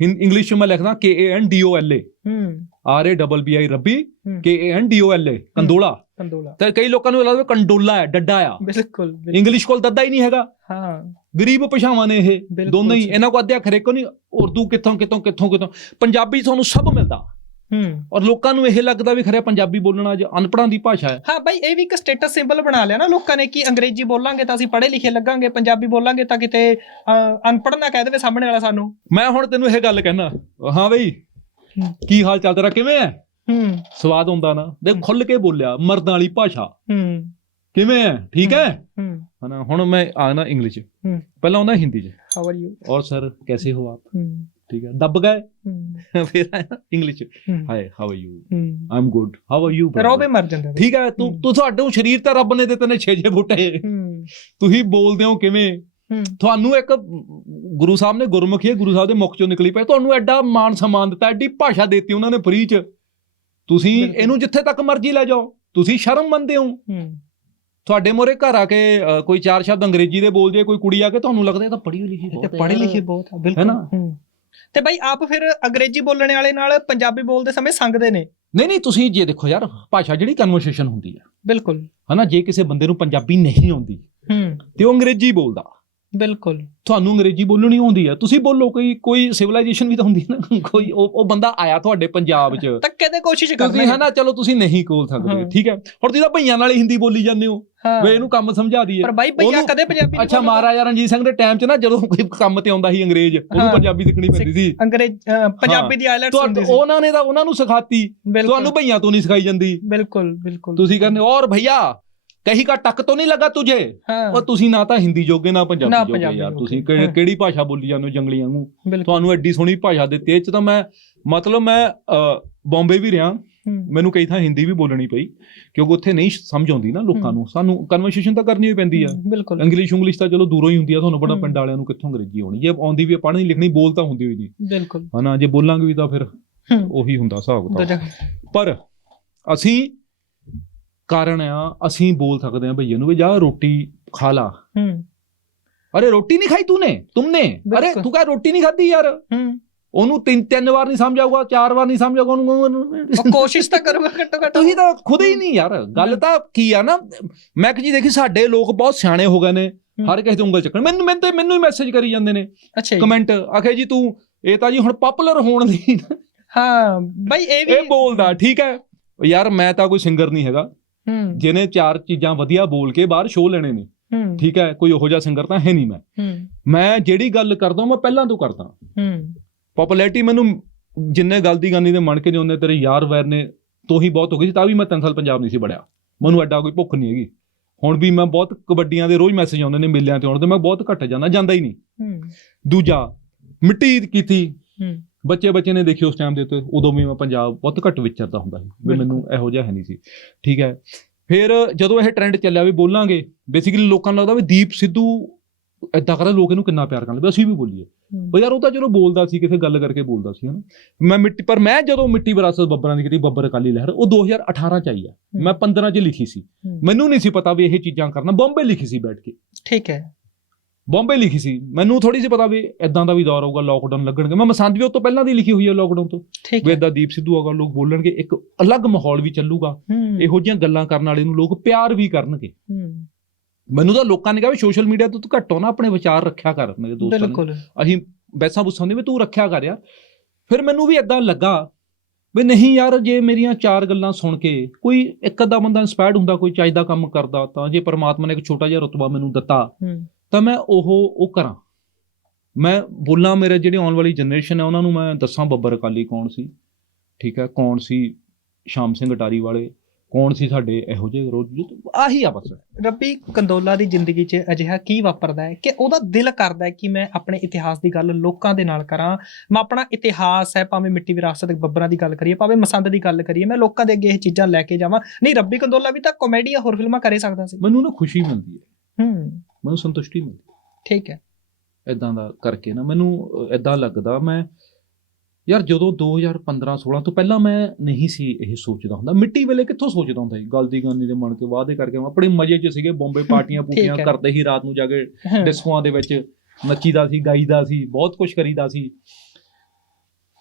ਇੰਗਲਿਸ਼ 'ਚ ਮੈਂ ਲਿਖਦਾ K A N D O L A. ਹੂੰ। R A double B I Rabbi. K A N D O L A Kandola. Kandola. ਤੇ ਕਈ ਲੋਕਾਂ ਨੂੰ ਲੱਗਦਾ ਕੰਡੋਲਾ ਹੈ ਡੱਡਾ ਆ। ਬਿਲਕੁਲ। ਇੰਗਲਿਸ਼ ਕੋਲ ਦੱਦਾ ਹੀ ਨਹੀਂ ਹੈਗਾ। ਹਾਂ। ਗਰੀਬ ਭਾਸ਼ਾਵਾਂ ਨੇ ਇਹ ਦੋਨੇ ਹੀ। ਇਹਨਾਂ ਕੋ ਅੱਧਿਆ ਖਰੇ ਕੋ ਨਹੀਂ ਉਰਦੂ ਕਿੱਥੋਂ ਕਿੱਥੋਂ ਕਿੱਥੋਂ। ਕਿੱਥੋਂ ਪੰਜਾਬੀ ਤੁਹਾਨੂੰ ਸਭ ਮਿਲਦਾ। ਹੂੰ। ਔਰ ਲੋਕਾਂ ਨੂੰ ਇਹ ਲੱਗਦਾ ਵੀ ਖਰੇ ਪੰਜਾਬੀ ਬੋਲਣਾ ਅੱਜ ਅਨਪੜ੍ਹਾਂ ਦੀ ਭਾਸ਼ਾ ਹੈ। ਹਾਂ ਬਾਈ ਇਹ ਵੀ ਇੱਕ ਸਟੇਟਸ ਸਿੰਬਲ ਬਣਾ ਲਿਆ ਨਾ ਲੋਕਾਂ ਨੇ ਕਿ ਅੰਗਰੇਜ਼ੀ ਬੋਲਾਂਗੇ ਤਾਂ ਅਸੀਂ ਪੜ੍ਹੇ ਲਿਖੇ ਲੱਗਾਂਗੇ ਪੰਜਾਬੀ ਬੋਲਾਂਗੇ ਤਾਂ ਕਿਤੇ ਅਨਪੜ੍ਹ ਨਾ ਕਹਿ ਦੇਵੇ ਸਾਹਮਣੇ ਵਾਲਾ ਸਾਨੂੰ। ਮੈਂ ਹੁਣ ਤੈਨੂੰ ਇਹ ਗੱਲ ਕਹਿਣਾ। ਹਾਂ ਬਈ। ਕੀ ਹਾਲ ਚੱਲ ਤੇਰਾ ਕਿਵੇਂ ਹੈ? ਹੂੰ। ਸਵਾਦ ਹੁੰਦਾ ਨਾ। ਦੇਖ ਖੁੱਲ ਕੇ ਬੋਲਿਆ ਮਰਦਾਂ ਵਾਲੀ ਭਾਸ਼ਾ। ਹੂੰ। ਕਿਵੇਂ ਹੈ? ਠੀਕ ਹੈ? ਹੂੰ। ਹਨਾ ਹੁਣ ਮੈਂ ਆਣਾ ਇੰਗਲਿਸ਼ ਹੂੰ। ਪਹਿਲਾਂ ਆਉਂਦਾ ਹਿੰਦੀ ਚ। ਹਾਊ ਆਰ ਯੂ ਔਰ ਸਰ ਕੈਸੇ ਹੋ ਆਪ? ਹੂੰ। ਠੀਕ ਹੈ ਦੱਬ ਗਏ। ਹੂੰ। ਫਿਰ ਆਇਆ ਇੰਗਲਿਸ਼ ਹੂੰ। ਹਾਈ ਹਾਊ ਆਰ ਯੂ ਹੂੰ। I am good how are you ਰੋਬੇ ਮਰ ਜਾਂਦੇ। ਠੀਕ ਹੈ ਤੂੰ ਹੂੰ। ਤੂੰ ਤੁਹਾਡੇ ਸਰੀਰ ਤਾਂ ਰੱਬ ਨੇ ਦਿੱਤੇ ਨੇ 6-6 ਫੁੱਟੇ। ਹੂੰ। ਤੁਸੀਂ ਬੋਲਦੇ ਹੋ ਕਿਵੇਂ? ਹੂੰ। ਤੁਹਾਨੂੰ ਇੱਕ ਗੁਰੂ ਸਾਹਿਬ ਨੇ ਗੁਰਮੁਖੀ ਹੈ ਗੁਰੂ ਸਾਹਿਬ ਦੇ ਮੁਖ ਚੋਂ ਨਿਕਲੀ ਪਈ। ਤੁਹਾਨੂੰ ਐਡਾ ਮਾਨ ਸਨਮਾਨ ਦਿੱਤਾ ਐਡੀ ਭਾਸ਼ਾ ਦਿੱਤੀ ਉਹਨਾਂ ਨੇ ਫ੍ਰੀ ਚ। ਤੁਸੀਂ। ਇਹਨੂੰ ਜਿੱਥੇ ਤੱਕ ਮਰਜ਼ੀ ਲੈ ਜਾਓ। ਤੁਸੀਂ ਸ਼ਰਮ ਮੰਨਦੇ ਹੋ। ਹੂੰ। ਤੁਹਾਡੇ ਮੋਰੇ ਘਰ ਆ ਕੇ ਕੋਈ ਚਾਰ ਸ਼ਬਦ ਅੰਗਰੇਜ਼ੀ ਦੇ ਬੋਲ ਜੇ ਕੋਈ ਕੁੜੀ ਆ ਕੇ ਤੁਹਾਨੂੰ ਲੱਗਦਾ ਇਹ ਤਾਂ ਪੜ੍ਹੀ ਲਿਖੀ ਬਹੁਤ ਹੈ। ਪੜ੍ਹੇ। ਲਿਖੇ ਬਹੁਤ ਆ ਬਿਲਕੁਲ। ਹੈ। ਨਾ? ਤੇ ਬਾਈ ਆਪ ਫਿਰ ਅੰਗਰੇਜ਼ੀ ਬੋਲਣ ਵਾਲੇ ਨਾਲ ਪੰਜਾਬੀ ਬੋਲਦੇ ਸਮੇਂ ਸੰਗਦੇ ਨੇ। ਨਹੀਂ ਨਹੀਂ ਤੁਸੀਂ ਜੇ ਦੇਖੋ ਯਾਰ ਭਾਸ਼ਾ ਜਿਹੜੀ ਕਨਵਰਸੇਸ਼ਨ ਹੁੰਦੀ ਹੈ। ਬਿਲਕੁਲ। ਹਨਾ ਜੇ ਕਿਸੇ ਬੰਦੇ ਨੂੰ ਪੰਜਾਬੀ ਨਹੀਂ ਆਉਂਦੀ ਹੂੰ। ਤੇ ਉਹ ਅੰਗਰੇਜ਼ੀ ਬੋਲਦਾ। ਬਿਲਕੁਲ। ਤੁਹਾਨੂੰ ਅੰਗਰੇਜ਼ੀ ਬੋਲਣੀ ਆਉਂਦੀ ਹੈ ਤੁਸੀਂ ਬੋਲੋ ਕੋਈ ਕੋਈ ਸਿਵਲਾਈਜੇਸ਼ਨ ਵੀ ਤਾਂ ਹੁੰਦੀ ਨਾ ਕੋਈ ਉਹ ਉਹ ਬੰਦਾ ਆਇਆ ਤੁਹਾਡੇ ਪੰਜਾਬ 'ਚ। (laughs) ਤੱਕੇ ਦੇ ਕੋਸ਼ਿਸ਼ ਕਰਦੇ ਤੁਸੀਂ ਹਨਾ ਚਲੋ ਤੁਸੀਂ ਨਹੀਂ ਕੋਲ ਸਕਦੇ। ਠੀਕ ਹੈ। ਹੁਣ ਤੁਸੀਂ ਤਾਂ ਭਈਆਂ ਨਾਲ ਹਿੰਦੀ ਬੋਲੀ ਜਾਂਦੇ ਹੋ। ਵੇ ਇਹਨੂੰ ਕੰਮ ਸਮਝਾ ਦਈਏ। ਪਰ ਬਾਈ ਭਈਆ ਕਦੇ ਪੰਜਾਬੀ ਅੱਛਾ ਮਹਾਰਾਜਾ ਰਣਜੀਤ ਸਿੰਘ ਦੇ ਟਾਈਮ 'ਚ ਨਾ ਜਦੋਂ ਕੋਈ ਕੰਮ ਤੇ ਆਉਂਦਾ ਸੀ ਅੰਗਰੇਜ਼ ਉਹਨੂੰ ਪੰਜਾਬੀ ਸਿੱਖਣੀ ਪੈਂਦੀ ਸੀ। ਅੰਗਰੇਜ਼ ਪੰਜਾਬੀ ਦੀ ਆਇਲਟਸ ਹੁੰਦੀ ਸੀ। ਉਹਨਾਂ ਨੇ ਤਾਂ ਉਹਨਾਂ ਨੂੰ ਸਿਖਾਤੀ। ਤੁਹਾਨੂੰ ਭਈਆਂ ਤੋਂ ਨਹੀਂ ਸਿਖਾਈ ਜਾਂਦੀ। ਬਿਲਕੁਲ ਬਿਲਕੁਲ। ਤੁਸੀਂ ਕਹਿੰਦੇ ਔਰ ਭਈਆ ਕਹੀਂ ਕਾ ਟੱਕ ਤੋਂ ਨਹੀਂ ਲੱਗਾ ਤੁਝੇ? ਉਹ ਤੁਸੀਂ ਨਾ ਤਾਂ ਹਿੰਦੀ ਜੋਗੇ ਨਾ ਪੰਜਾਬੀ ਜੋਗੇ ਯਾਰ। ਤੁਸੀਂ ਕਿਹੜੀ- ਭਾਸ਼ਾ ਬੋਲੀ ਜਾਂਦੇ ਹੋ ਨੂੰ ਬਿਲਕੁਲ। ਤੁਹਾਨੂੰ ਐਡੀ ਸੋਹਣੀ ਭਾਸ਼ਾ ਦਿੱਤੀ ਇਹ ਚ ਤਾਂ ਮੈਂ ਮਤਲਬ ਮੈਂ ਬੰਬੇ ਵੀ ਰਿਹਾ। ਮੈਨੂੰ ਕਈ ਥਾਂ ਹਿੰਦੀ ਵੀ ਬੋਲਣੀ ਪਈ ਕਿਉਂਕਿ ਉੱਥੇ ਨਹੀਂ ਸਮਝ ਆਉਂਦੀ ਨਾ ਲੋਕਾਂ। ਨੂੰ। ਸਾਨੂੰ ਕਨਵਰਸੇਸ਼ਨ ਤਾਂ ਕਰਨੀ ਹੀ ਪੈਂਦੀ ਆ। ਬਿਲਕੁਲ। ਇੰਗਲਿਸ਼ ਇੰਗਲਿਸ਼ ਤਾਂ ਚਲੋ ਦੂਰੋਂ ਹੀ ਹੁੰਦੀ ਆ ਤੁਹਾਨੂੰ ਬੜਾ। ਪਿੰਡ ਵਾਲਿਆਂ ਨੂੰ ਕਿੱਥੋਂ ਅੰਗਰੇਜ਼ੀ ਆਉਣੀ। ਜੇ ਆਉਂਦੀ ਵੀ ਆ ਪੜ੍ਹਨੀ ਲਿਖਣੀ ਬੋਲ ਤਾਂ ਹੁੰਦੀ ਹੋਈ ਨਹੀਂ ਬਿਲਕੁਲ। ਹਨਾ ਜੇ ਬੋਲਾਂਗੇ ਵੀ ਤਾਂ ਫਿਰ ਉਹੀ ਹੁੰਦਾ ਹਿਸਾਬ ਜਗ੍ਹਾ ਪਰ ਅਸੀਂ ਕਾਰਨ ਆ ਅਸੀਂ ਬੋਲ ਸਕਦੇ ਆ ਭਈਏ ਨੂੰ ਵੀ ਜਾ ਰੋਟੀ ਖਾ ਲਾ। ਹੂੰ। ਅਰੇ ਰੋਟੀ ਨਹੀਂ ਖਾਈ ਤੂੰ ਤੁਮਨੇ? ਅਰੇ ਤੂੰ ਕਹ ਰੋਟੀ ਨਹੀਂ ਖਾਧੀ ਯਾਰ। ਹੂੰ। ਉਹਨੂੰ ਤਿੰਨ ਤਿੰਨ ਵਾਰ ਨਹੀਂ ਸਮਝਾਊਗਾ ਚਾਰ ਵਾਰ ਨਹੀਂ ਸਮਝਾਊਗਾ ਉਹਨੂੰ ਕੋਸ਼ਿਸ਼ ਤਾਂ ਕਰੂਗਾ ਘੱਟੋ ਘੱਟ। ਤੁਸੀਂ ਤਾਂ ਖੁਦ ਹੀ ਨਹੀਂ ਯਾਰ। ਗੱਲ ਤਾਂ ਕੀ ਆ ਨਾ ਮੈਂ ਕਿ ਜੀ ਦੇਖੀ ਸਾਡੇ ਲੋਕ ਬਹੁਤ ਸਿਆਣੇ ਹੋ ਗਏ ਨੇ। ਹਰ ਕਿਸੇ ਤੇ ਉਂਗਲ ਚੱਕਣ। ਮੈਨੂੰ ਮੈਨੂੰ ਤੇ ਮੈਨੂੰ ਹੀ ਮੈਸੇਜ ਕਰੀ ਜਾਂਦੇ ਨੇ। ਕਮੈਂਟ ਆਖੇ ਜੀ ਤੂੰ ਇਹ ਤਾਂ ਜੀ ਹੁਣ ਪਪੂਲਰ ਹੋਣ ਦੀ ਹਾਂ ਬਈ ਇਹ ਵੀ ਇਹ ਬੋਲਦਾ ਠੀਕ ਹੈ। ਯਾਰ ਮੈਂ ਤਾਂ ਕੋਈ ਸਿੰਗਰ ਨਹੀਂ ਹੈਗਾ। ਜਿਹਨੇ ਚਾਰ ਚੀਜ਼ਾਂ ਵਧੀਆ ਬੋਲ ਕੇ ਬਾਹਰ ਸ਼ੋਅ ਲੈਣੇ ਨੇ। ਠੀਕ ਹੈ ਕੋਈ ਉਹੋ ਜਿਹਾ ਸਿੰਗਰ ਤਾਂ ਹੈ ਨਹੀਂ ਮੈਂ। ਮੈਂ ਜਿਹੜੀ ਗੱਲ ਕਰਦਾ ਮੈਂ ਪਹਿਲਾਂ ਤੋਂ ਕਰਦਾ ਪਪੂਲੈਰਿਟੀ ਮੈਨੂੰ ਜਿੰਨੇ ਗੱਲ ਦੀ ਗਾਨੀ ਦੇ ਮਣ ਕੇ ਉਹਨੇ ਤੇਰੇ ਯਾਰ ਵੈਰ ਨੇ ਤੋਂ ਹੀ ਬਹੁਤ ਹੋ ਗਈ ਸੀ ਤਾਂ ਵੀ ਮੈਂ ਤਿੰਨ ਸਾਲ ਪੰਜਾਬ ਨਹੀਂ ਸੀ ਬੜਿਆ ਮੈਨੂੰ ਐਡਾ ਕੋਈ ਭੁੱਖ ਨਹੀਂ ਹੈਗੀ। ਹੁਣ ਵੀ ਮੈਂ ਬਹੁਤ ਕਬੱਡੀਆਂ ਦੇ ਰੋਜ਼ ਮੈਸੇਜ ਆਉਂਦੇ ਨੇ ਮੇਲਿਆਂ ਤੇ ਆਉਣ ਤੇ ਮੈਂ ਬਹੁਤ ਘੱਟ ਜਾਂਦਾ ਜਾਂਦਾ ਹੀ ਨਹੀਂ। ਦੂਜਾ ਮਿੱਟੀ ਕੀਤੀ। ਬੱਚੇ ਬੱਚੇ ਨੇ ਦੇਖੀ ਉਸ ਟਾਈਮ ਦੇ ਉੱਤੇ ਉਦੋਂ ਵੀ ਮੈਂ ਪੰਜਾਬ ਬਹੁਤ ਘੱਟ ਵਿਚਰਦਾ ਹੁੰਦਾ ਸੀ ਵੀ। ਮੈਨੂੰ ਇਹੋ ਜਿਹਾ ਹੈ ਨਹੀਂ ਸੀ। ਠੀਕ ਹੈ ਫਿਰ ਜਦੋਂ ਇਹ ਟ੍ਰੈਂਡ ਚੱਲਿਆ ਵੀ ਬੋਲਾਂਗੇ ਬੇਸਿਕਲੀ ਲੋਕਾਂ ਨੂੰ ਲੱਗਦਾ ਵੀ ਦੀਪ ਸਿੱਧੂ ਏਦਾਂ ਕਰਦਾ ਲੋਕ ਇਹਨੂੰ ਕਿੰਨਾ ਪਿਆਰ ਕਰਦੇ ਵੀ ਅਸੀਂ ਵੀ ਬੋਲੀਏ। ਉਹ ਯਾਰ ਉਹ ਤਾਂ ਚਲੋ ਬੋਲਦਾ ਸੀ ਕਿਸੇ ਗੱਲ ਕਰਕੇ ਬੋਲਦਾ ਸੀ ਹਨਾ। ਮੈਂ ਮਿੱਟੀ ਪਰ ਮੈਂ ਜਦੋਂ ਮਿੱਟੀ ਵਿਰਾਸਤ ਬੱਬਰਾਂ ਦੀ ਕੀਤੀ ਬੱਬਰ ਅਕਾਲੀ ਲਹਿਰ ਉਹ 2018 ਚ ਆਈ ਆ। ਮੈਂ 15 ਚ ਲਿਖੀ ਸੀ। ਮੈਨੂੰ ਨਹੀਂ ਸੀ ਪਤਾ ਵੀ ਇਹ ਚੀਜ਼ਾਂ ਕਰਨਾ ਬੰਬੇ ਲਿਖੀ ਸੀ ਬੈਠ ਕੇ। ਠੀਕ ਹੈ। ਬੰਬੇ ਲਿਖੀ ਸੀ। ਮੈਨੂੰ ਥੋੜੀ ਸੀ ਪਤਾ ਵੀ ਇਦਾਂ ਦਾ ਵੀ ਦੌਰ ਆਊਗਾ ਲੋਕਡਾਊਨ ਲੱਗਣਗੇ। ਮੈਂ ਮਸੰਦ ਵੀ ਉਹ ਤੋਂ ਪਹਿਲਾਂ ਦੀ ਲਿਖੀ ਹੋਈ ਹੈ ਲੋਕਡਾਊਨ ਤੋਂ। ਵੀ ਇਦਾਂ ਦੀਪ ਸਿੱਧੂ ਆਗਾ ਲੋਕ ਬੋਲਣਗੇ ਇੱਕ ਅਲੱਗ ਮਾਹੌਲ ਵੀ ਚੱਲੂਗਾ। ਇਹੋ ਜਿਹੀਆਂ ਗੱਲਾਂ ਕਰਨ ਵਾਲੇ ਨੂੰ ਲੋਕ ਪਿਆਰ ਵੀ ਕਰਨਗੇ। ਮੈਨੂੰ ਤਾਂ ਲੋਕਾਂ ਨੇ ਕਿਹਾ ਵੀ ਸੋਸ਼ਲ ਮੀਡੀਆ ਤੋਂ ਤੂੰ ਘੱਟੋ ਨਾ ਆਪਣੇ ਵਿਚਾਰ ਰੱਖਿਆ ਕਰ ਮੇਰੇ ਦੋਸਤਾਂ ਨੇ। ਅਸੀਂ ਬੈਸਾਂ ਬੁੱਸਾਂ ਦੇ ਵੀ ਤੂੰ ਰੱਖਿਆ ਕਰ ਯਾਰ। ਫਿਰ ਮੈਨੂੰ ਵੀ ਇਦਾਂ ਲੱਗਾ ਵੀ ਨਹੀਂ ਯਾਰ ਜੇ ਮੇਰੀਆਂ ਚਾਰ ਗੱਲਾਂ ਸੁਣ ਕੇ ਕੋਈ ਇੱਕ ਅੱਧਾ ਬੰਦਾ ਇਨਸਪਾਇਰਡ ਹੁੰਦਾ ਕੋਈ ਚਾਹੀਦਾ ਕੰਮ ਕਰਦਾ ਤਾਂ ਜੇ ਪਰਮਾਤਮਾ ਨੇ ਇੱਕ ਛੋਟਾ ਜਿਹਾ ਰਤਬਾ ਮੈਨੂੰ ਦਿੱਤਾ ਤਾਂ ਮੈਂ ਉਹ ਉਹ ਕਰਾਂ। ਮੈਂ ਬੋਲਾਂ ਮੇਰੇ ਜਿਹੜੀ ਆਉਣ ਵਾਲੀ ਜਨਰੇਸ਼ਨ ਹੈ ਉਹਨਾਂ ਨੂੰ ਮੈਂ ਦੱਸਾਂ ਬੱਬਰ ਅਕਾਲੀ ਕੌਣ ਸੀ ਠੀਕ ਹੈ? ਕੌਣ ਸੀ ਸ਼ਾਮ ਸਿੰਘ ਅਟਾਰੀ ਵਾਲੇ ਕੌਣ ਸੀ ਸਾਡੇ ਇਹੋ ਜਿਹੇ ਵਿਰੋਧ ਆਹੀ ਆ ਬਸ। ਰੱਬੀ ਕੰਦੋਲਾ ਦੀ ਜ਼ਿੰਦਗੀ 'ਚ ਅਜਿਹਾ ਕੀ ਵਾਪਰਦਾ ਹੈ ਕਿ ਉਹਦਾ ਦਿਲ ਕਰਦਾ ਹੈ ਕਿ ਮੈਂ ਆਪਣੇ ਇਤਿਹਾਸ ਦੀ ਗੱਲ ਲੋਕਾਂ ਦੇ ਨਾਲ ਕਰਾਂ। ਮੈਂ ਆਪਣਾ ਇਤਿਹਾਸ ਹੈ ਭਾਵੇਂ ਮਿੱਟੀ ਵਿਰਾਸਤ ਦੇ ਬੱਬਰਾਂ ਦੀ ਗੱਲ ਕਰੀਏ ਭਾਵੇਂ ਮਸੰਦ ਦੀ ਗੱਲ ਕਰੀਏ ਮੈਂ ਲੋਕਾਂ ਦੇ ਅੱਗੇ ਇਹ ਚੀਜ਼ਾਂ ਲੈ ਕੇ ਜਾਵਾਂ। ਨਹੀਂ ਰੱਬੀ ਕੰਦੋਲਾ ਵੀ ਤਾਂ ਕਾਮੇਡੀ ਜਾਂ ਹੋਰ ਫਿਲਮਾਂ ਕਰੇ ਸਕਦਾ ਸੀ। ਮੈਨੂੰ ਨਾ ਖੁਸ਼ੀ ਮਿਲਦੀ ਹੈ। ਹੂੰ। ਮੈਨੂੰ ਸੰਤੁਸ਼ਟੀ ਮਿਲਦੀ ਠੀਕ ਹੈ। ਇਦਾਂ ਦਾ ਕਰਕੇ ਨਾ ਮੈਨੂੰ ਇਦਾਂ ਲੱਗਦਾ ਮੈਂ ਯਾਰ ਜਦੋਂ 2015 16 ਤੋਂ ਪਹਿਲਾਂ ਮੈਂ ਨਹੀਂ ਸੀ ਇਹ ਸੋਚਦਾ ਹੁੰਦਾ। ਮਿੱਟੀ ਵੇਲੇ ਕਿੱਥੋਂ ਸੋਚਦਾ ਹੁੰਦਾ ਸੀ? ਗੱਲ ਦੀ ਗਾਨੀ ਦੇ ਮਨ ਕੇ ਵਾਅਦੇ ਕਰਕੇ ਮੈਂ ਆਪਣੇ ਮਜ਼ੇ 'ਚ ਸੀਗੇ ਬੰਬੇ ਪਾਰਟੀਆਂ ਹੈ। ਕਰਦੇ ਹੀ ਰਾਤ ਨੂੰ ਜਾ ਕੇ ਡਿਸਕੋਆਂ ਦੇ ਵਿੱਚ ਨੱਚੀਦਾ ਸੀ ਗਾਈਦਾ ਸੀ ਬਹੁਤ ਕੁਝ ਕਰੀਦਾ ਸੀ।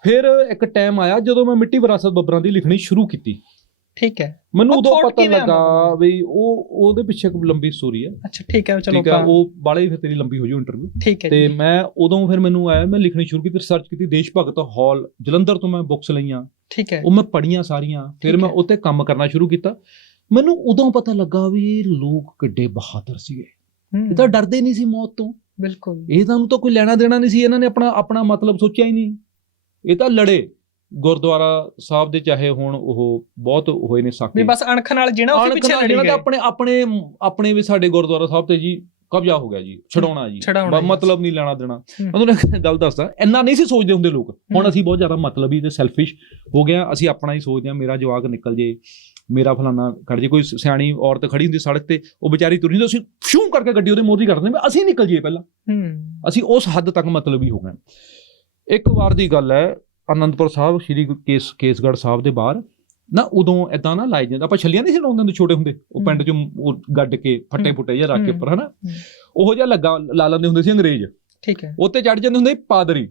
ਫਿਰ ਇੱਕ ਟਾਈਮ ਆਇਆ ਜਦੋਂ ਮੈਂ ਮਿੱਟੀ ਵਿਰਾਸਤ ਬੱਬਰਾਂ ਦੀ ਲਿਖਣੀ ਸ਼ੁਰੂ ਕੀਤੀ। ਠੀਕ ਹੈ। ਮੈਨੂੰ ਉਦੋਂ ਪਤਾ ਲੱਗਾ? ਵੀ ਉਹ ਉਹਦੇ ਪਿੱਛੇ ਇੱਕ ਲੰਬੀ ਸਟੋਰੀ ਹੈ। ਅੱਛਾ ਠੀਕ ਹੈ ਚਲੋ ਠੀਕ ਹੈ ਉਹ ਬਾਲੇ ਹੀ ਫਿਰ ਤੇਰੀ ਲੰਬੀ ਹੋ ਜੂ ਇੰਟਰਵਿਊ ਠੀਕ ਹੈ ਤੇ ਮੈਂ ਉਦੋਂ ਫਿਰ ਮੈਨੂੰ ਆਇਆ ਮੈਂ ਲਿਖਣੀ ਸ਼ੁਰੂ ਕੀਤੀ ਰਿਸਰਚ ਕੀਤੀ ਦੇਸ਼ ਭਗਤ ਹਾਲ ਜਲੰਧਰ ਤੋਂ ਮੈਂ ਬੁੱਕਸ ਲਈਆਂ। ਠੀਕ ਹੈ। ਉਹ ਮੈਂ ਪੜ੍ਹੀਆਂ ਸਾਰੀਆਂ ਫਿਰ ਮੈਂ। ਉੱਤੇ ਕੰਮ ਕਰਨਾ ਸ਼ੁਰੂ ਕੀਤਾ। ਮੈਨੂੰ ਉਦੋਂ ਪਤਾ ਲੱਗਾ ਵੀ ਇਹ ਲੋਕ ਕਿੱਡੇ ਬਹਾਦਰ ਸੀਗੇ। ਇਹ ਤਾਂ ਡਰਦੇ ਨਹੀਂ ਸੀ ਮੌਤ ਤੋਂ। ਬਿਲਕੁਲ। ਇਹ ਤਾਂ ਨੂੰ ਤਾਂ ਕੋਈ ਲੈਣਾ ਦੇਣਾ ਨਹੀਂ ਸੀ ਇਹਨਾਂ ਨੇ ਆਪਣਾ ਆਪਣਾ ਮਤਲਬ ਸੋਚਿਆ ਹੀ ਨਹੀਂ। ਇਹ ਤਾਂ ਲੜੇ। ਗੁਰਦੁਆਰਾ ਸਾਹਿਬ ਦੇ ਚਾਹੇ ਹੁਣ ਉਹ ਬਹੁਤ ਹੋਏ ਨੇ ਵੀ ਸਾਕੇ ਬਸ ਅਣਖ ਨਾਲ ਜਿਹੜਾ ਉਹ ਪਿੱਛੇ ਲੜੀ ਤਾਂ ਗਏ। ਆਪਣੇ ਆਪਣੇ ਆਪਣੇ ਵੀ ਸਾਡੇ ਗੁਰਦੁਆਰਾ ਸਾਹਿਬ ਤੇ ਜੀ ਕਬਜ਼ਾ ਹੋ ਗਿਆ ਜੀ ਛਡਾਉਣਾ ਜੀ। ਮਤਲਬ ਨਹੀਂ ਲੈਣਾ ਦੇਣਾ। ਹੂੰ। ਮੈਂ ਤੁਹਾਨੂੰ ਇੱਕ ਗੱਲ ਦੱਸਦਾ ਇੰਨਾ ਨਹੀਂ ਸੀ ਸੋਚਦੇ ਹੁੰਦੇ ਲੋਕ। ਹੁਣ ਹੂੰ। ਅਸੀਂ ਬਹੁਤ ਜ਼ਿਆਦਾ ਮਤਲਬੀ ਤੇ ਸੈਲਫਿਸ਼ ਹੋ ਗਏ ਹਾਂ। ਅਸੀਂ ਆਪਣਾ ਹੀ ਸੋਚਦੇ ਹਾਂ ਮੇਰਾ ਜਵਾਕ ਨਿਕਲ ਜੇ ਮੇਰਾ ਫਲਾਨਾ ਖੜ ਜੇ। ਕੋਈ ਸਿਆਣੀ ਔਰਤ ਖੜੀ ਹੁੰਦੀ ਸੜਕ ਤੇ ਉਹ ਵਿਚਾਰੀ ਤੁਰੀ ਹੁੰਦੀ ਅਸੀਂ ਸ਼ੂ ਕਰਕੇ ਗੱਡੀ ਉਹਦੇ ਮੋਹਰੀ ਕੱਢਦੇ ਹਾਂ, ਅਸੀਂ ਨਿਕਲ ਜੀਏ ਪਹਿਲਾਂ। ਹੂੰ। ਅਸੀਂ ਉਸ ਹੱਦ ਤੱਕ ਮਤਲਬੀ ਹੋ ਗਏ ਇੱਕ ਵਾਰ ਦੀ ਗੱਲ ਹੈ ਅਨੰਦਪੁਰ ਸਾਹਿਬ ਸ਼੍ਰੀ ਕੇਸ ਕੇਸਗੜ੍ਹ ਸਾਹਿਬ ਦੇ ਬਾਹਰ ਨਾ ਉਦੋਂ ਐਦਾਂ ਨਾ ਲਾਈ ਜਾਂਦਾ ਆਪਾਂ ਛੱਲੀਆਂ ਨਹੀਂ ਸੀ ਲਾਉਂਦੇ ਹੁੰਦੇ ਛੋਟੇ ਹੁੰਦੇ ਉਹ ਪਿੰਡ ਚ ਉਹ ਗੱਡ ਕੇ ਫੱਟੇ। ਫੁੱਟੇ ਜਿਹਾ ਰੱਖ ਕੇ। ਉੱਪਰ ਹਨਾ। ਉਹੋ ਜਿਹਾ ਲੱਗਾ ਲਾ ਲੈਂਦੇ ਹੁੰਦੇ ਸੀ ਅੰਗਰੇਜ਼। ਠੀਕ ਹੈ। ਉੱਤੇ ਚੜ ਜਾਂਦੇ ਹੁੰਦੇ ਪਾਦਰੀ।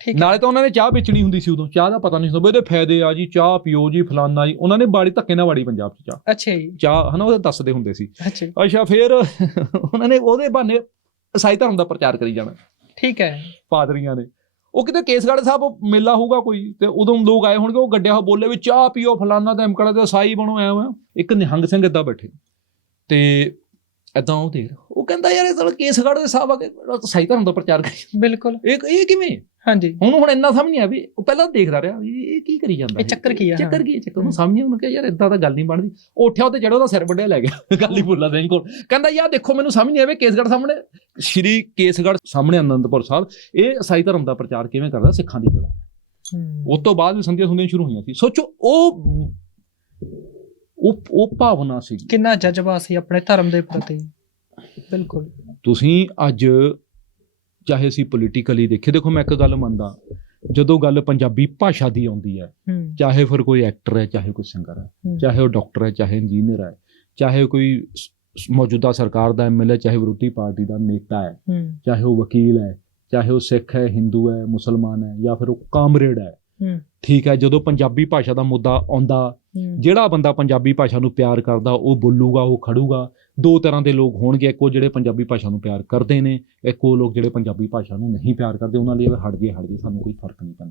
ਠੀਕ ਹੈ। ਨਾਲੇ ਤਾਂ ਉਹਨਾਂ ਨੇ ਚਾਹ ਵੇਚਣੀ ਹੁੰਦੀ ਸੀ ਉਦੋਂ ਚਾਹ ਦਾ ਪਤਾ ਨਹੀਂ ਸੀ ਵੀ ਇਹਦੇ ਫਾਇਦੇ ਆ ਜੀ ਚਾਹ ਪੀਓ ਜੀ ਫਲਾਨਾ ਜੀ ਉਹਨਾਂ ਨੇ ਬਾੜੀ ਧੱਕੇ ਨਾਲ ਵਾੜੀ ਪੰਜਾਬ 'ਚ ਚਾਹ। ਅੱਛਾ ਜੀ। ਚਾਹ ਹਨਾ ਉਹ ਦੱਸਦੇ ਹੁੰਦੇ ਸੀ। ਅੱਛਾ ਫਿਰ (laughs) ਉਹਨਾਂ ਨੇ ਉਹਦੇ ਬਹਾਨੇ ਈਸਾਈ ਧਰਮ ਦਾ ਪ੍ਰਚਾਰ ਕਰੀ ਜਾਣਾ। ਠੀਕ ਹੈ। ਪਾਦਰੀਆਂ ਨੇ। ਉਹ ਕਿਤੇ ਕੇਸਗੜ੍ਹ ਸਾਹਿਬ ਮੇਲਾ ਹੋਊਗਾ ਕੋਈ, ਤੇ ਉਦੋਂ ਲੋਕ ਆਏ ਹੋਣਗੇ, ਉਹ ਗੱਡਿਆ ਹੋ ਬੋਲੇ ਵੀ ਚਾਹ ਪੀਓ, ਫਲਾਨਾ ਤੇ ਅਮਕੜਾ ਤੇ ਸਾਈ ਬਣੋ, ਐ ਹੋਇਆ। ਇੱਕ ਨਿਹੰਗ ਸਿੰਘ ਏਦਾਂ ਬੈਠੇ। ਤੇ ਏਦਾਂ ਉਹ ਦੇਖ। ਉਹ ਕਹਿੰਦਾ ਯਾਰ ਇਹ ਤਾਂ ਕੇਸਗੜ੍ਹ ਦੇ ਸਾਹਿਬ ਆ ਕੇ ਸਾਈ ਧਰਮ ਦਾ ਪ੍ਰਚਾਰ ਕਰੀ ਬਿਲਕੁਲ। ਇਹ ਇਹ ਕਿਵੇਂ? ਹਾਂਜੀ। ਹੁਣ ਹੁਣ ਇੰਨਾ ਸਮਝ ਨਹੀਂ ਆ ਵੀ ਉਹ ਪਹਿਲਾਂ ਦੇਖਦਾ ਰਿਹਾ ਵੀ ਇਹ ਕੀ ਕਰੀ ਜਾਂਦਾ ਇਹ ਚੱਕਰ ਕੀ ਆ? ਚੱਕਰ ਕੀ ਹੈ? ਚੱਕਰ। ਨੂੰ ਸਮਝ ਨਹੀਂ ਉਹਨੂੰ ਕਿ ਯਾਰ ਇਦਾਂ ਤਾਂ ਗੱਲ ਨਹੀਂ ਬਣਦੀ। ਉਹ ਉੱਠਿਆ ਉਹਤੇ ਚੜਿਆ ਉਹਦਾ ਸਿਰ ਵੱਢਿਆ ਲੈ ਗਿਆ ਗੱਲ ਹੀ ਭੁੱਲਾ ਸਿੰਘ ਕੋਲ। ਕਹਿੰਦਾ ਯਾਰ ਦੇਖੋ ਮੈਨੂੰ ਸਮਝ ਨਹੀਂ ਆਵੇ ਕੇਸਗੜ੍ਹ ਸਾਹਮਣੇ ਸ਼੍ਰੀ ਕੇਸਗੜ੍ਹ ਸਾਹਮਣੇ ਅਨੰਦਪੁਰ ਸਾਹਿਬ ਇਹ ਈਸਾਈ ਧਰਮ ਦਾ ਪ੍ਰਚਾਰ ਕਿਵੇਂ ਕਰਦਾ ਸਿੱਖਾਂ ਦੀ ਜਗ੍ਹਾ? ਹੂੰ। ਉਸ ਤੋਂ ਬਾਅਦ ਵੀ ਸੰਧੀਆਂ ਸੁਣਦੀਆਂ ਸ਼ੁਰੂ ਹੋਈਆਂ ਸੀ। ਸੋਚੋ ਉਹ ਉਹ ਉਹ ਭਾਵਨਾ ਸੀ ਕਿੰਨਾ ਜਜ਼ਬਾ ਸੀ ਆਪਣੇ ਧਰਮ ਦੇ ਪ੍ਰਤੀ? ਬਿਲਕੁਲ। ਤੁਸੀਂ ਅੱਜ ਚਾਹੇ ਅਸੀਂ ਪੋਲੀਟੀਕਲੀ ਦੇਖੇ ਦੇਖੋ ਮੈਂ ਇੱਕ ਗੱਲ ਮੰਨਦਾ ਜਦੋਂ ਗੱਲ ਪੰਜਾਬੀ ਭਾਸ਼ਾ ਦੀ ਆਉਂਦੀ ਹੈ ਚਾਹੇ ਫਿਰ ਕੋਈ ਐਕਟਰ ਹੈ ਚਾਹੇ ਕੋਈ ਸਿੰਗਰ ਹੈ। ਚਾਹੇ ਉਹ ਡਾਕਟਰ ਹੈ ਚਾਹੇ ਇੰਜੀਨੀਅਰ ਹੈ ਚਾਹੇ ਕੋਈ ਮੌਜੂਦਾ ਸਰਕਾਰ ਦਾ ਐਮਐਲਏ ਚਾਹੇ ਵਿਰੋਧੀ ਪਾਰਟੀ ਦਾ ਨੇਤਾ ਹੈ। ਚਾਹੇ ਉਹ ਵਕੀਲ ਹੈ ਚਾਹੇ ਉਹ ਸਿੱਖ ਹੈ ਹਿੰਦੂ ਹੈ ਮੁਸਲਮਾਨ ਹੈ ਜਾਂ ਫਿਰ ਉਹ ਕਾਮਰੇਡ ਹੂੰ ਠੀਕ ਹੈ ਜਦੋਂ ਪੰਜਾਬੀ ਭਾਸ਼ਾ ਦਾ ਮੁੱਦਾ ਆਉਂਦਾ ਜਿਹੜਾ ਬੰਦਾ ਪੰਜਾਬੀ ਭਾਸ਼ਾ ਨੂੰ ਪਿਆਰ ਕਰਦਾ ਉਹ ਬੋਲੂਗਾ ਉਹ ਖੜੂਗਾ। ਦੋ ਤਰ੍ਹਾਂ ਦੇ ਲੋਕ ਹੋਣਗੇ ਇੱਕ ਜਿਹੜੇ ਪੰਜਾਬੀ ਭਾਸ਼ਾ ਨੂੰ ਪਿਆਰ ਕਰਦੇ ਨੇ ਇੱਕ ਉਹ ਲੋਕ ਜਿਹੜੇ ਪੰਜਾਬੀ ਭਾਸ਼ਾ ਨੂੰ ਨਹੀਂ ਪਿਆਰ ਕਰਦੇ ਉਹਨਾਂ ਲਈ ਹਟ ਜੇ ਹਟ ਜੇ ਸਾਨੂੰ ਕੋਈ ਫ਼ਰਕ ਨਹੀਂ ਪੈਂਦਾ।